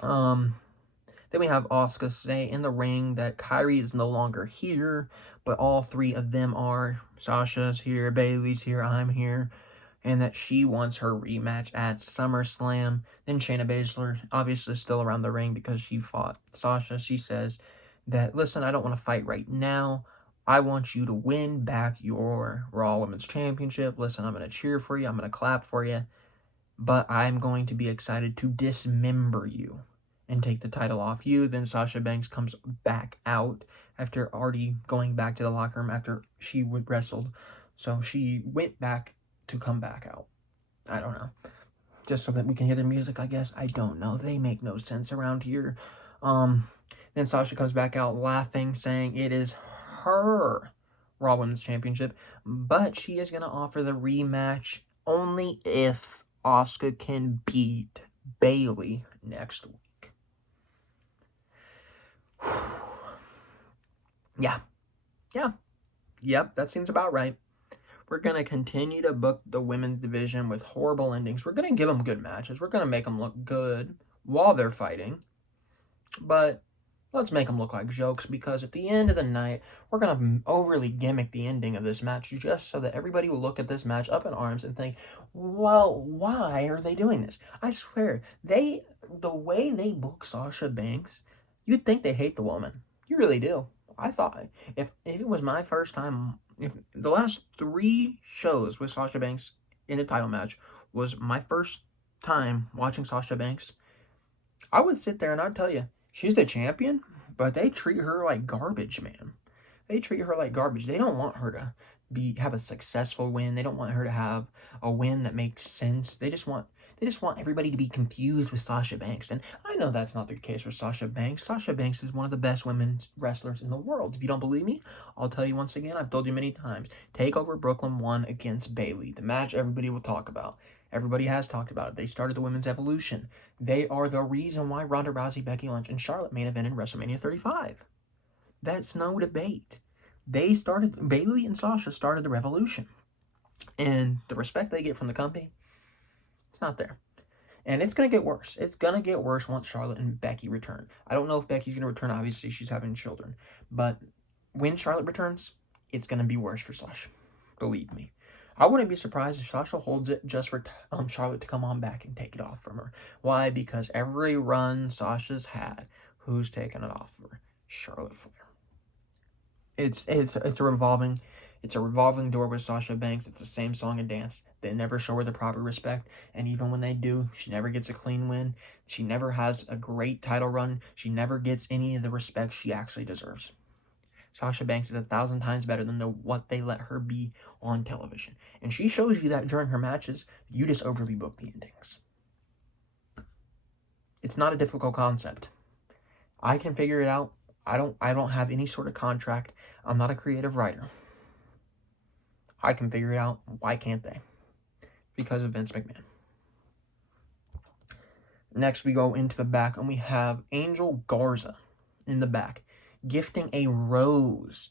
Then we have Asuka say in the ring that Kairi is no longer here, but all three of them are. Sasha's here, Bayley's here, I'm here, and that she wants her rematch at SummerSlam. Then Shayna Baszler, obviously still around the ring because she fought Sasha. She says that, listen, I don't want to fight right now. I want you to win back your Raw Women's Championship. Listen, I'm going to cheer for you. I'm going to clap for you. But I'm going to be excited to dismember you and take the title off you. Then Sasha Banks comes back out after already going back to the locker room after she wrestled. So she went back to come back out. I don't know. Just so that we can hear the music, I guess. I don't know. They make no sense around here. Then Sasha comes back out laughing, saying it is her Raw Women's Championship, but she is going to offer the rematch only if Asuka can beat Bayley next week. Yep, that seems about right. We're going to continue to book the women's division with horrible endings. We're going to give them good matches. We're going to make them look good while they're fighting. But let's make them look like jokes, because at the end of the night, we're going to overly gimmick the ending of this match just so that everybody will look at this match up in arms and think, well, why are they doing this? I swear, the way they book Sasha Banks, you'd think they hate the woman. You really do. I thought, if it was my first time, if the last 3 shows with Sasha Banks in a title match was my first time watching Sasha Banks, I would sit there and I'd tell you, she's the champion, but they treat her like garbage, man. They treat her like garbage. They don't want her to have a successful win. They don't want her to have a win that makes sense. They just want everybody to be confused with Sasha Banks. And I know that's not the case with Sasha Banks. Sasha Banks is one of the best women's wrestlers in the world. If you don't believe me, I'll tell you once again. I've told you many times. TakeOver Brooklyn won against Bayley. The match everybody will talk about. Everybody has talked about it. They started the women's evolution. They are the reason why Ronda Rousey, Becky Lynch, and Charlotte main event in WrestleMania 35. That's no debate. Bayley and Sasha started the revolution. And the respect they get from the company, it's not there. And it's going to get worse. It's going to get worse once Charlotte and Becky return. I don't know if Becky's going to return. Obviously, she's having children. But when Charlotte returns, it's going to be worse for Sasha. Believe me. I wouldn't be surprised if Sasha holds it just for Charlotte to come on back and take it off from her. Why? Because every run Sasha's had, who's taken it off of her? Charlotte Flair. It's a revolving door with Sasha Banks. It's the same song and dance. They never show her the proper respect, and even when they do, she never gets a clean win. She never has a great title run. She never gets any of the respect she actually deserves. Sasha Banks is 1,000 times better than what they let her be on television. And she shows you that during her matches. You just overly book the endings. It's not a difficult concept. I can figure it out. I don't have any sort of contract. I'm not a creative writer. I can figure it out. Why can't they? Because of Vince McMahon. Next, we go into the back, and we have Angel Garza in the back, gifting a rose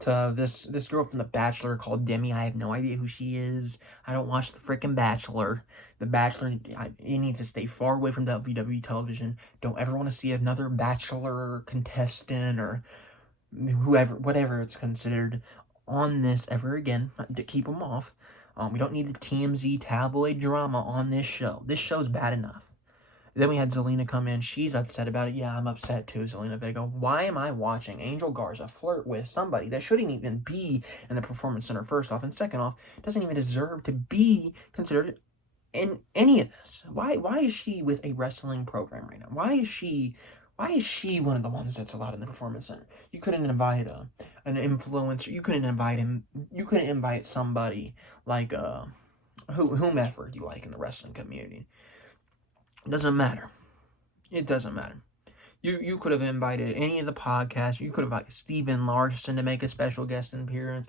to this girl from The Bachelor called Demi. I have no idea who she is. I don't watch the freaking Bachelor. The Bachelor, it needs to stay far away from WWE television. Don't ever want to see another Bachelor contestant or whatever it's considered on this ever again, to keep them off. We don't need the TMZ tabloid drama on this show. This show's bad enough. Then we had Zelina come in. She's upset about it. Yeah, I'm upset too, Zelina Vega. Why am I watching Angel Garza flirt with somebody that shouldn't even be in the Performance Center, first off? And second off, doesn't even deserve to be considered in any of this? Why is she with a wrestling program right now? Why is she one of the ones that's allowed in the Performance Center? You couldn't invite an influencer. You couldn't invite somebody like whomever you like in the wrestling community. It doesn't matter. It doesn't matter. You could have invited any of the podcasts. You could have invited Steven Larson to make a special guest appearance.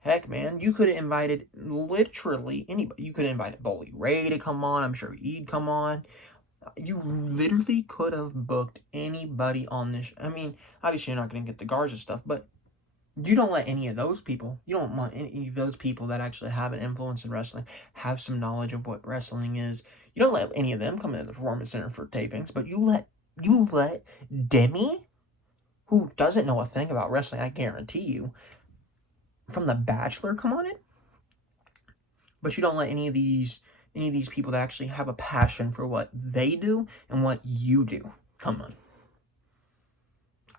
Heck, man, you could have invited literally anybody. You could have invited Bully Ray to come on. I'm sure he'd come on. You literally could have booked anybody on this. I mean, obviously you're not going to get the Garza stuff, but You don't let any of those people, you don't want any of those people that actually have an influence in wrestling, have some knowledge of what wrestling is. You don't let any of them come into the Performance Center for tapings, but you let Demi, who doesn't know a thing about wrestling, I guarantee you, from The Bachelor come on in. But you don't let any of these people that actually have a passion for what they do and what you do come on.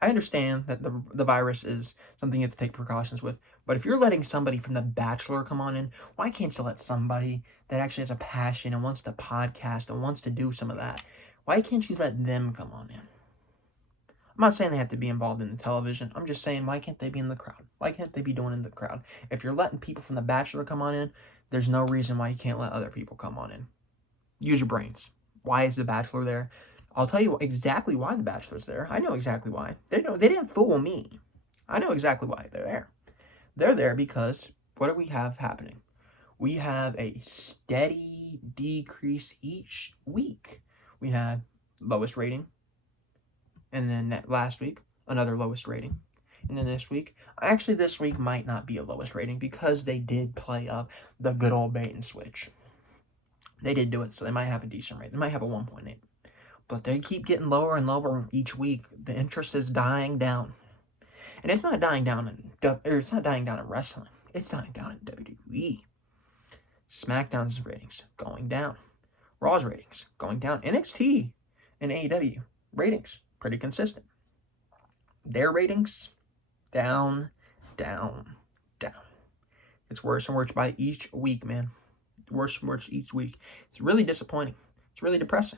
I understand that the virus is something you have to take precautions with, but if you're letting somebody from The Bachelor come on in, why can't you let somebody that actually has a passion and wants to podcast and wants to do some of that, why can't you let them come on in? I'm not saying they have to be involved in the television. I'm just saying, why can't they be in the crowd? Why can't they be doing in the crowd? If you're letting people from The Bachelor come on in, there's no reason why you can't let other people come on in. Use your brains. Why is The Bachelor there? I'll tell you exactly why The Bachelor's there. I know exactly why. They didn't fool me. I know exactly why they're there. They're there because what do we have happening? We have a steady decrease each week. We had lowest rating, and then last week another lowest rating, and then this week might not be a lowest rating because they did play up the good old bait and switch. They did do it, so they might have a decent rate. They might have a 1.8. But they keep getting lower and lower each week. The interest is dying down. And it's not dying down in wrestling. It's dying down in WWE. SmackDown's ratings going down. Raw's ratings going down. NXT and AEW ratings pretty consistent. Their ratings down, down, down. It's worse and worse by each week, man. Worse and worse each week. It's really disappointing. It's really depressing.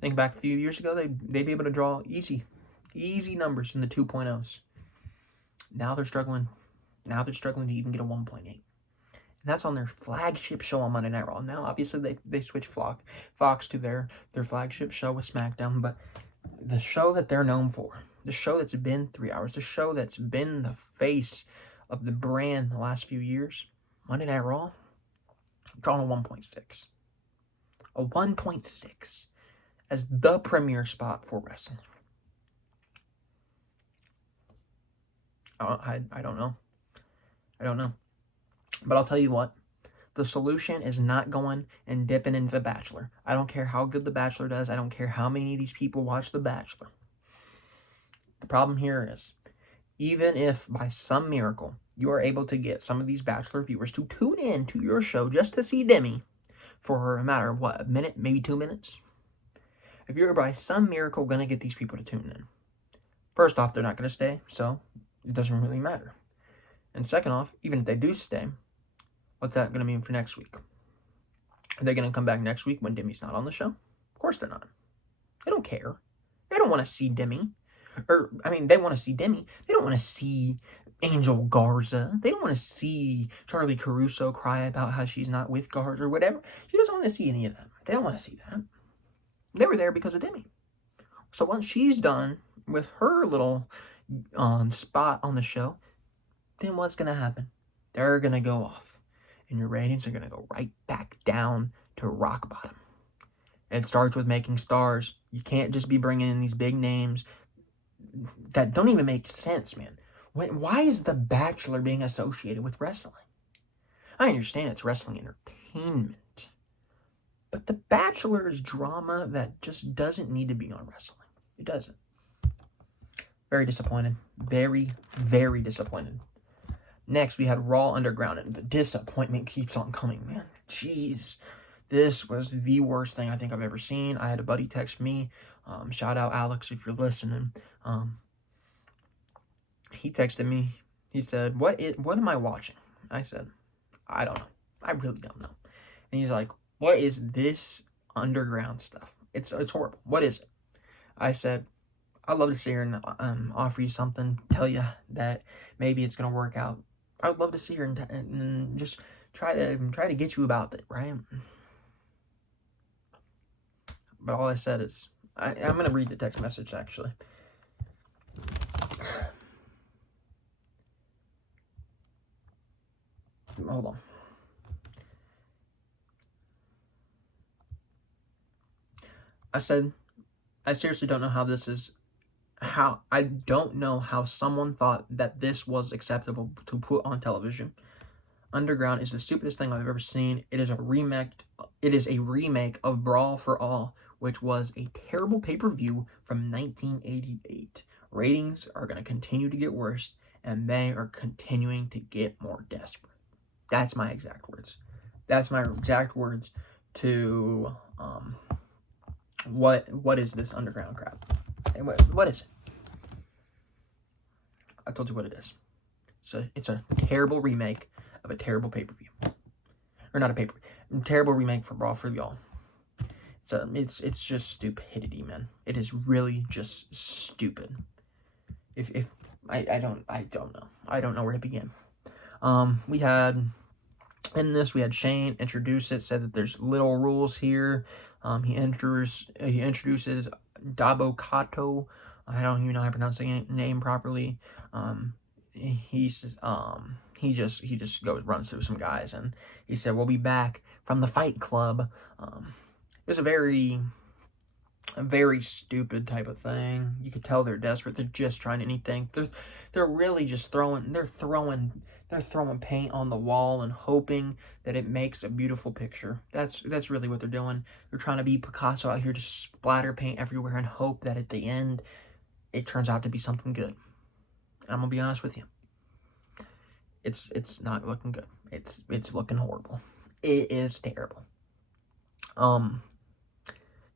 Think back a few years ago, they'd be able to draw easy numbers in the 2.0s. Now they're struggling. Now they're struggling to even get a 1.8. And that's on their flagship show on Monday Night Raw. Now, obviously, they switched Fox to their flagship show with SmackDown, but the show that they're known for, the show that's been 3 hours, the show that's been the face of the brand the last few years, Monday Night Raw, drawn a 1.6. A 1.6 as the premier spot for wrestling. I don't know. I don't know. But I'll tell you what. The solution is not going and dipping into The Bachelor. I don't care how good The Bachelor does. I don't care how many of these people watch The Bachelor. The problem here is, even if by some miracle you are able to get some of these Bachelor viewers to tune in to your show just to see Demi for a matter of a minute, maybe 2 minutes, if you're by some miracle going to get these people to tune in, first off, they're not going to stay, so it doesn't really matter. And second off, even if they do stay, what's that going to mean for next week? Are they going to come back next week when Demi's not on the show? Of course they're not. They don't care. They don't want to see Demi. They want to see Demi. They don't want to see Angel Garza. They don't want to see Charlie Caruso cry about how she's not with Garza or whatever. She doesn't want to see any of them. They don't want to see that. They were there because of Demi. So once she's done with her little spot on the show, then what's going to happen? They're going to go off. And your ratings are going to go right back down to rock bottom. It starts with making stars. You can't just be bringing in these big names that don't even make sense, man. Why is The Bachelor being associated with wrestling? I understand it's wrestling entertainment. But The Bachelor is drama that just doesn't need to be on wrestling. It doesn't. Very disappointed. Very, very disappointed. Next, we had Raw Underground, and the disappointment keeps on coming, man. Jeez. This was the worst thing I think I've ever seen. I had a buddy text me. Shout out Alex if you're listening. He texted me. He said, what am I watching? I said, I don't know. I really don't know. And he's like, what is this underground stuff? It's horrible. What is it? I said, I'd love to sit here and offer you something, tell you that maybe it's going to work out. I would love to sit here and just try to get you about it, right? But all I said is, I'm going to read the text message, actually. Hold on. I said, I seriously don't know how this is don't know how someone thought that this was acceptable to put on television. Underground is the stupidest thing I've ever seen. It is a remake. It is a remake of Brawl for All, which was a terrible pay-per-view from 1988. Ratings are going to continue to get worse, and they are continuing to get more desperate. That's my exact words. That's my exact words to what is this Underground crap? What is it? I told you what it is. So it's a terrible remake of a terrible pay-per-view. Or not a pay-per-view. Terrible remake for Brawl for Y'all. It's just stupidity, man. It is really just stupid. If I don't know. I don't know where to begin. We had Shane introduce it, said that there's little rules here. He introduces Dabo Kato. I don't even know how to pronounce the name properly. He just runs through some guys, and he said, we'll be back from the Fight Club. It was a very stupid type of thing. You could tell they're desperate. They're just trying anything. They're really just throwing paint on the wall and hoping that it makes a beautiful picture. That's really what they're doing. They're trying to be Picasso out here, just splatter paint everywhere and hope that at the end it turns out to be something good. And I'm gonna be honest with you. It's not looking good. It's looking horrible. It is terrible.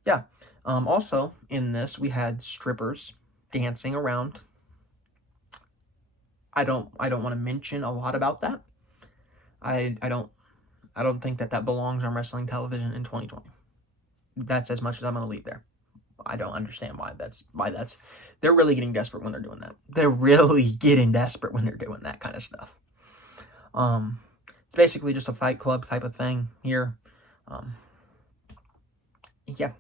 Yeah. Also in this we had strippers dancing around. I don't want to mention a lot about that. I don't think that belongs on wrestling television in 2020. That's as much as I'm gonna leave there. I don't understand why that's they're really getting desperate when they're doing that. They're really getting desperate when they're doing that kind of stuff. It's basically just a Fight Club type of thing here. Yeah,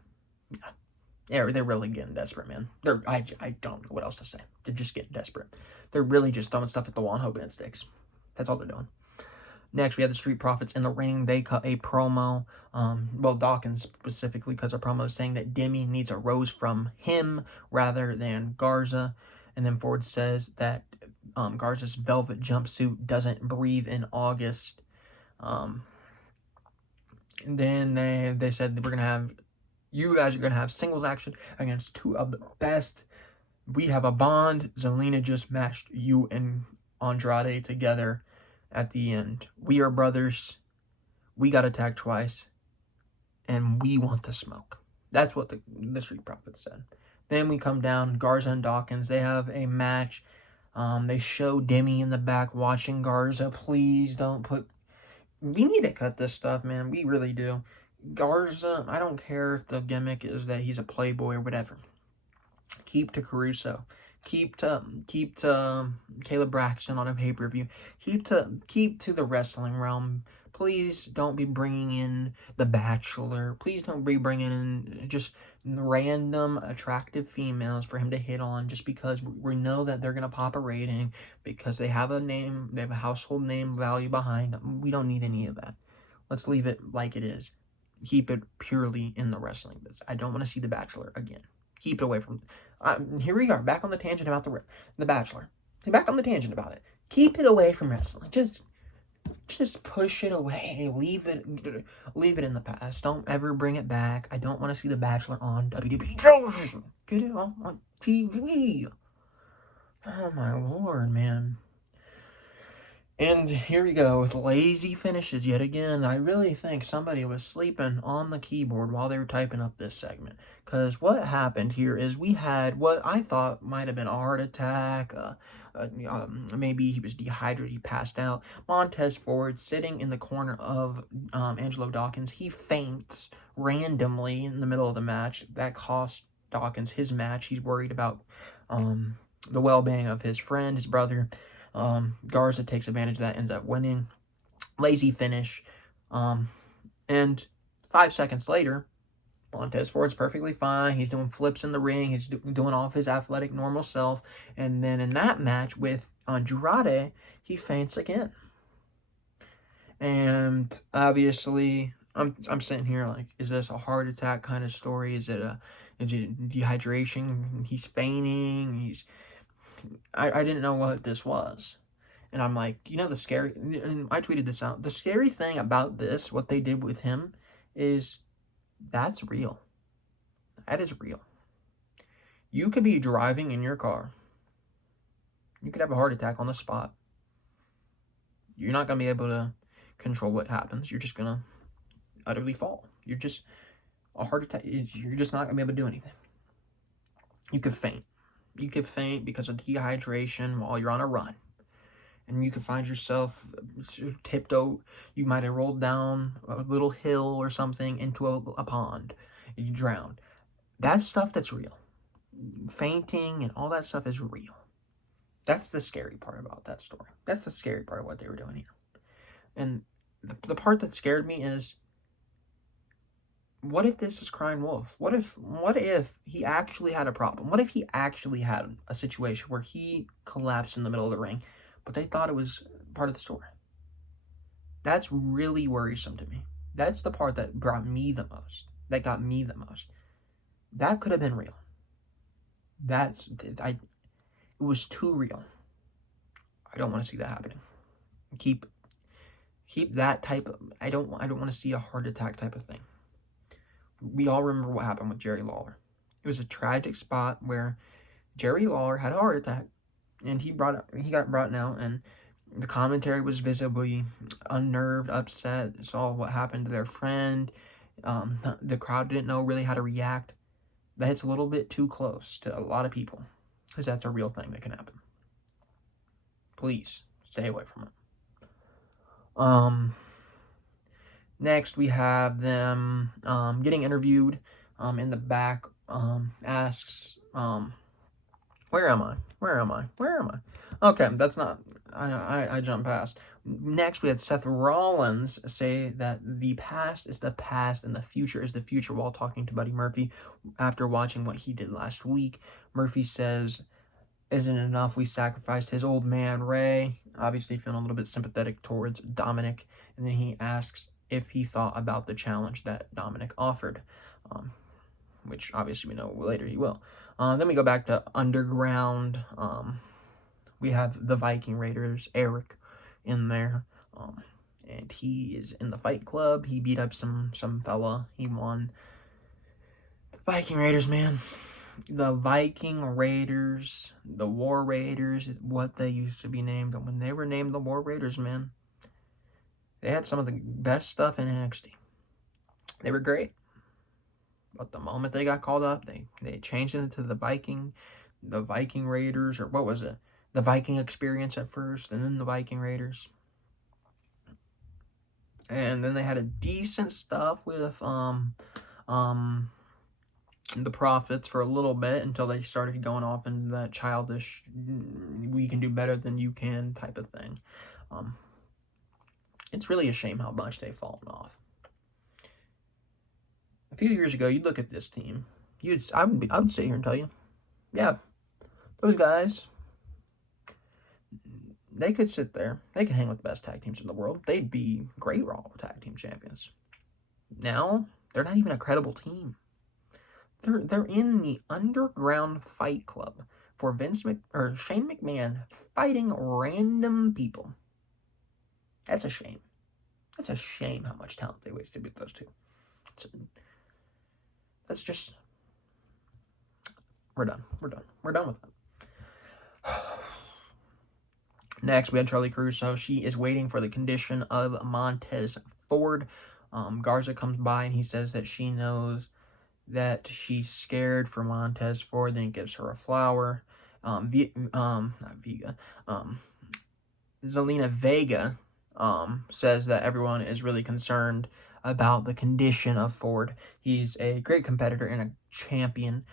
they're really getting desperate, man. I don't know what else to say. They're just getting desperate. They're really just throwing stuff at the wall and hoping it sticks. That's all they're doing. Next, we had the Street Profits in the ring. They cut a promo. Dawkins specifically cuts a promo saying that Demi needs a rose from him rather than Garza. And then Ford says that Garza's velvet jumpsuit doesn't breathe in August. And then they said that you guys are going to have singles action against two of the best. We have a bond. Zelina just matched you and Andrade together at the end. We are brothers. We got attacked twice. And we want to smoke. That's what the Street Profits said. Then we come down. Garza and Dawkins. They have a match. They show Demi in the back watching Garza. Please don't put... We need to cut this stuff, man. We really do. Garza, I don't care if the gimmick is that he's a playboy or whatever. Keep to Caruso. Keep to Caleb Braxton on a pay-per-view. Keep to the wrestling realm. Please don't be bringing in The Bachelor. Please don't be bringing in just random attractive females for him to hit on just because we know that they're going to pop a rating because they have a name, they have a household name value behind them. We don't need any of that. Let's leave it like it is. Keep it purely in the wrestling business. I don't want to see The Bachelor again. Keep it away from... here we are, back on the tangent about the Bachelor. Back on the tangent about it. Keep it away from wrestling. Just push it away. Leave it in the past. Don't ever bring it back. I don't want to see The Bachelor on WWE television. Get it on TV. Oh my lord, man. And here we go with lazy finishes yet again. I really think somebody was sleeping on the keyboard while they were typing up this segment. Because what happened here is we had what I thought might have been a heart attack. Maybe he was dehydrated, he passed out. Montez Ford sitting in the corner of Angelo Dawkins. He faints randomly in the middle of the match. That cost Dawkins his match. He's worried about the well-being of his friend, his brother. Garza takes advantage of that, ends up winning. Lazy finish. And 5 seconds later, Montez Ford's perfectly fine. He's doing flips in the ring. He's doing all of his athletic, normal self. And then in that match with Andrade, he faints again. And obviously, I'm sitting here like, is this a heart attack kind of story? Is Is it dehydration? He's fainting. I didn't know what this was. And I'm like, the scary, and I tweeted this out. The scary thing about this, what they did with him, is that's real. That is real. You could be driving in your car. You could have a heart attack on the spot. You're not going to be able to control what happens. You're just going to utterly fall. A heart attack, you're just not going to be able to do anything. You could faint. You could faint because of dehydration while you're on a run. And you could find yourself tipped over. You might have rolled down a little hill or something into a pond. You drowned. That's stuff that's real. Fainting and all that stuff is real. That's the scary part about that story. That's the scary part of what they were doing here. And the part that scared me is, what if this is crying wolf? What if he actually had a problem? What if he actually had a situation where he collapsed in the middle of the ring, but they thought it was part of the story? That's really worrisome to me. That's the part that brought me the most. That got me the most. That could have been real. It was too real. I don't want to see that happening. Keep that type of, I don't want to see a heart attack type of thing. We all remember what happened with Jerry Lawler. It was a tragic spot where Jerry Lawler had a heart attack, and he got brought out, and the commentary was visibly unnerved, upset, saw what happened to their friend. The crowd didn't know really how to react. That hits a little bit too close to a lot of people, because that's a real thing that can happen. Please stay away from it. Next, we have them getting interviewed. In the back, asks, where am I? Okay, that's not, I jumped past. Next, we had Seth Rollins say that the past is the past and the future is the future while talking to Buddy Murphy after watching what he did last week. Murphy says, isn't it enough we sacrificed his old man, Ray? Obviously feeling a little bit sympathetic towards Dominic. And then he asks if he thought about the challenge that Dominic offered, which obviously we know later he will. Then we go back to Underground. We have the Viking Raiders, Eric, in there. And he is in the Fight Club. He beat up some fella. He won. Viking Raiders, man. The Viking Raiders, the War Raiders, is what they used to be named. And when they were named the War Raiders, man, they had some of the best stuff in NXT. They were great. But the moment they got called up, they changed it into the Viking Raiders, or what was it? The Viking Experience at first, and then the Viking Raiders. And then they had a decent stuff with the Profits for a little bit until they started going off into that childish, we can do better than you can type of thing. It's really a shame how much they've fallen off. A few years ago, you'd look at this team. I would sit here and tell you, yeah, those guys, they could sit there. They could hang with the best tag teams in the world. They'd be great Raw tag team champions. Now, they're not even a credible team. They're in the Underground Fight Club for Shane McMahon fighting random people. That's a shame. That's a shame how much talent they wasted with those two. That's just, we're done with that. Next, we had Charlie Caruso. She is waiting for the condition of Montez Ford. Garza comes by and he says that she knows that she's scared for Montez Ford, then he gives her a flower. Zelina Vega says that everyone is really concerned about the condition of Ford. He's a great competitor and a champion,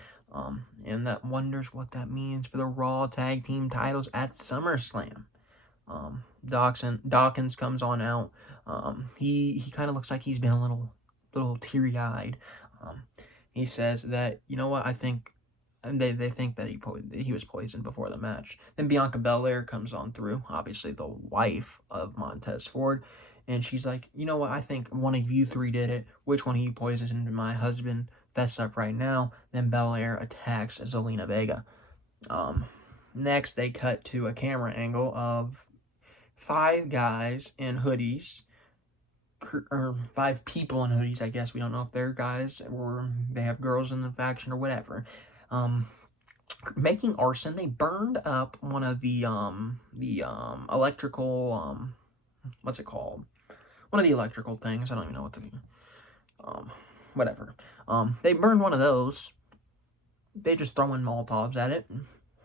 and that wonders what that means for the Raw Tag Team titles at SummerSlam. Dawkins comes on out. He kind of looks like he's been a little teary-eyed. He says that, you know what, I think, and they think that he was poisoned before the match. Then Bianca Belair comes on through, obviously the wife of Montez Ford, and she's like, you know what, I think one of you three did it. Which one of you poisoned my husband? fess up right now. Then Belair attacks Zelina Vega. Next, they cut to a camera angle of 5 guys in hoodies, or 5 people in hoodies, I guess. We don't know if they're guys or they have girls in the faction or whatever. Making arson. They burned up one of the electrical, what's it called? One of the electrical things. I don't even know what to whatever. They burned one of those. They just throwing Molotovs at it.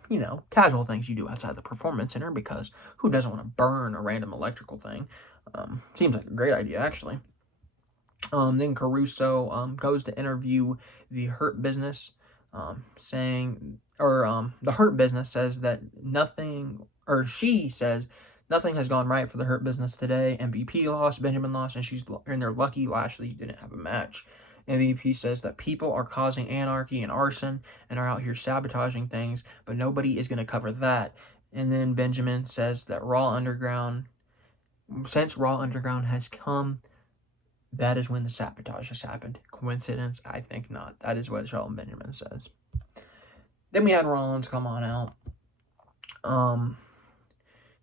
You know, casual things you do outside the performance center, because who doesn't want to burn a random electrical thing? Seems like a great idea, actually. Then Caruso goes to interview the Hurt Business, the Hurt Business says that she says nothing has gone right for the Hurt Business today. MVP lost, Benjamin lost, and they're lucky Lashley didn't have a match. MVP says that people are causing anarchy and arson and are out here sabotaging things, but nobody is going to cover that. And then Benjamin says that since Raw Underground has come, that is when the sabotage has happened. Coincidence? I think not. That is what Shelton Benjamin says. Then we had Rollins come on out.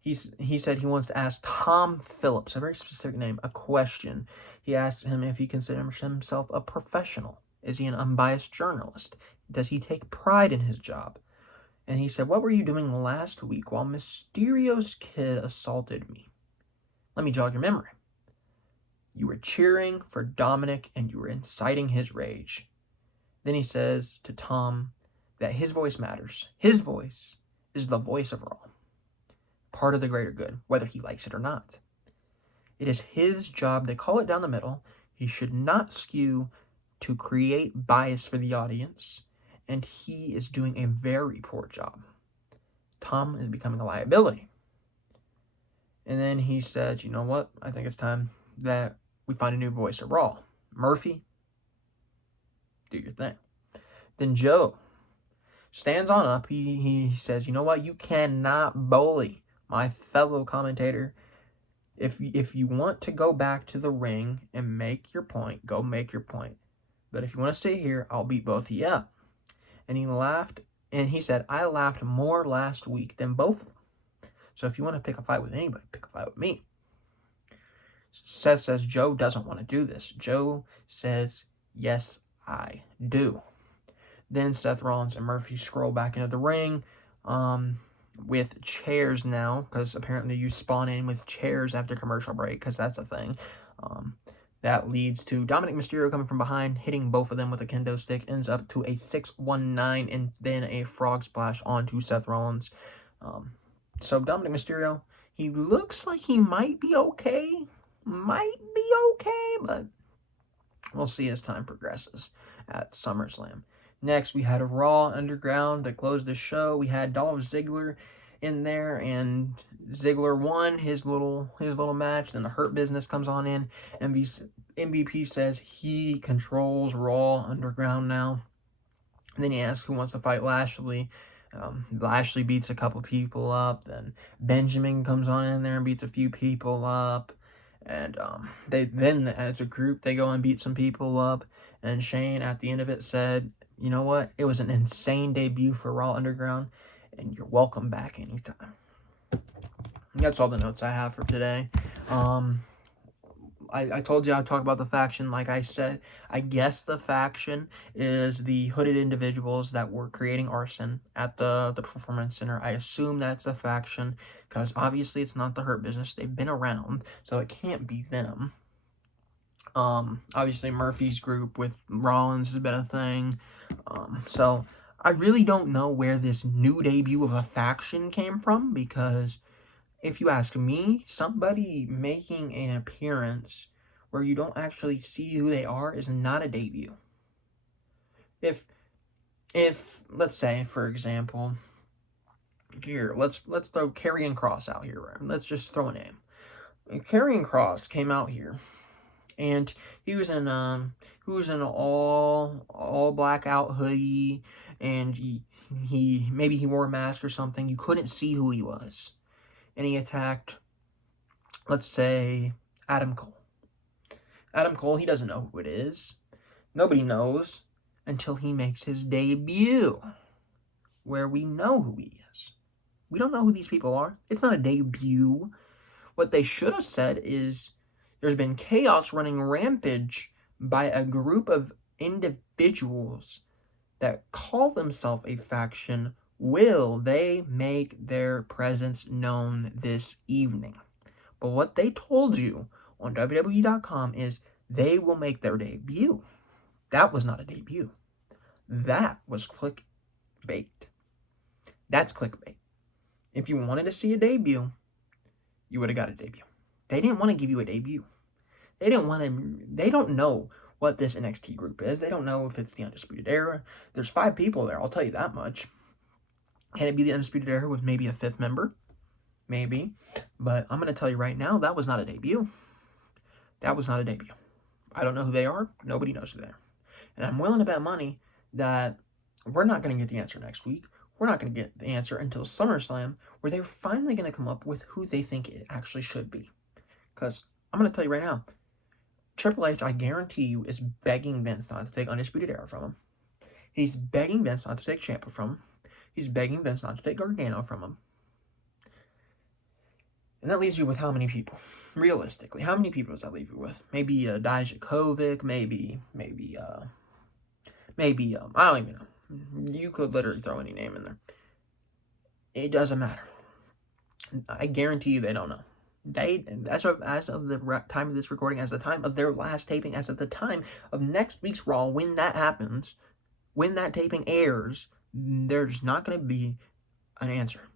He said he wants to ask Tom Phillips, a very specific name, a question. He asked him if he considers himself a professional. Is he an unbiased journalist? Does he take pride in his job? And he said, what were you doing last week while Mysterio's kid assaulted me? Let me jog your memory. You were cheering for Dominic and you were inciting his rage. Then he says to Tom that his voice matters. His voice is the voice of Raw, part of the greater good, whether he likes it or not. It is his job to call it down the middle. He should not skew to create bias for the audience, and he is doing a very poor job. Tom is becoming a liability. And then he said, you know what? I think it's time that we find a new voice of Raw. Murphy, do your thing. Then Joe stands on up. He says, you know what? You cannot bully my fellow commentator. If you want to go back to the ring and make your point, go make your point. But if you want to stay here, I'll beat both of you up. And he laughed, and he said, I laughed more last week than both of them. So if you want to pick a fight with anybody, pick a fight with me. Seth says Joe doesn't want to do this. Joe says, yes, I do. Then Seth Rollins and Murphy scroll back into the ring with chairs now, because apparently you spawn in with chairs after commercial break, because that's a thing. That leads to Dominic Mysterio coming from behind, hitting both of them with a kendo stick, ends up to a 619, and then a frog splash onto Seth Rollins. So Dominic Mysterio, he looks like he might be okay, but we'll see as time progresses at SummerSlam. Next, we had a Raw Underground to close the show. We had Dolph Ziggler in there, and Ziggler won his little match. Then the Hurt Business comes on in. MVP says he controls Raw Underground now. And then he asks who wants to fight Lashley. Lashley beats a couple people up. Then Benjamin comes on in there and beats a few people up. And then as a group, they go and beat some people up. And Shane, at the end of it, said, you know what? It was an insane debut for Raw Underground, and you're welcome back anytime. That's all the notes I have for today. I told you I'd talk about the faction. Like I said, I guess the faction is the hooded individuals that were creating arson at the Performance Center. I assume that's the faction, because obviously it's not the Hurt Business. They've been around, so it can't be them. Obviously Murphy's group with Rollins has been a thing. So I really don't know where this new debut of a faction came from, because if you ask me, somebody making an appearance where you don't actually see who they are is not a debut. If let's say, for example, here, let's throw Karrion Kross out here. Let's just throw a name. Karrion Kross came out here, and he was in an all blackout hoodie, and he maybe he wore a mask or something. You couldn't see who he was. And he attacked, let's say, Adam Cole. Adam Cole, he doesn't know who it is. Nobody knows. until he makes his debut, where we know who he is. We don't know who these people are. It's not a debut. What they should have said is there's been chaos running rampage by a group of individuals that call themselves a faction. Will they make their presence known this evening? But what they told you on WWE.com is they will make their debut. That was not a debut. That was clickbait. That's clickbait. If you wanted to see a debut, you would have got a debut. They didn't want to give you a debut. They don't know what this NXT group is. They don't know if it's the Undisputed Era. There's 5 people there, I'll tell you that much. Can it be the Undisputed Era with maybe a 5th member? Maybe. But I'm going to tell you right now, that was not a debut. That was not a debut. I don't know who they are. Nobody knows who they are. And I'm willing to bet money that we're not going to get the answer next week. We're not going to get the answer until SummerSlam, where they're finally going to come up with who they think it actually should be. Because I'm going to tell you right now, Triple H, I guarantee you, is begging Vince not to take Undisputed Era from him. He's begging Vince not to take Ciampa from him. He's begging Vince not to take Gargano from him. And that leaves you with how many people? Realistically, how many people does that leave you with? Maybe Dijakovic, maybe I don't even know. You could literally throw any name in there. It doesn't matter. I guarantee you they don't know. As of the time of this recording, as the time of their last taping, as of the time of next week's Raw, when that happens, when that taping airs, there's not going to be an answer.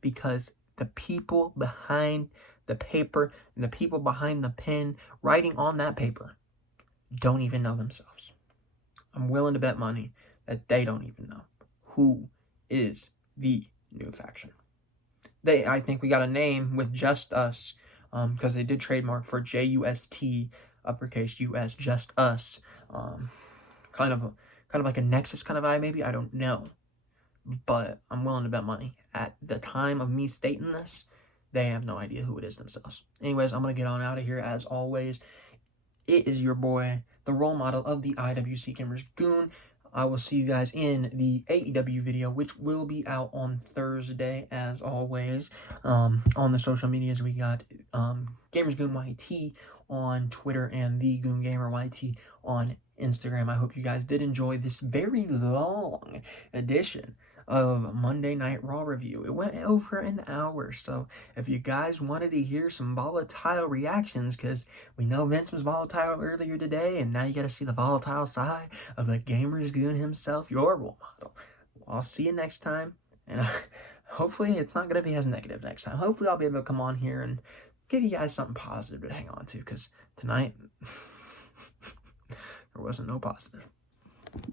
Because the people behind the paper and the people behind the pen writing on that paper don't even know themselves. I'm willing to bet money that they don't even know who is the new faction. I think we got a name with Just Us, because they did trademark for JUST, uppercase US, Just Us, kind of like a Nexus kind of vibe, maybe. I don't know, but I'm willing to bet money at the time of me stating this, they have no idea who it is themselves. Anyways, I'm gonna get on out of here. As always, it is your boy, the role model of the IWC Gamers Goon. I will see you guys in the AEW video, which will be out on Thursday, as always. On the social medias, we got Gamers Goon YT on Twitter and thegoongameryt on Instagram. I hope you guys did enjoy this very long edition of Monday Night Raw review. It went over an hour, so if you guys wanted to hear some volatile reactions, because we know Vince was volatile earlier today, and now you got to see the volatile side of the Gamers Goon himself, your role model. I'll see you next time, and hopefully it's not going to be as negative next time. Hopefully I'll be able to come on here and give you guys something positive to hang on to, because tonight there wasn't no positive.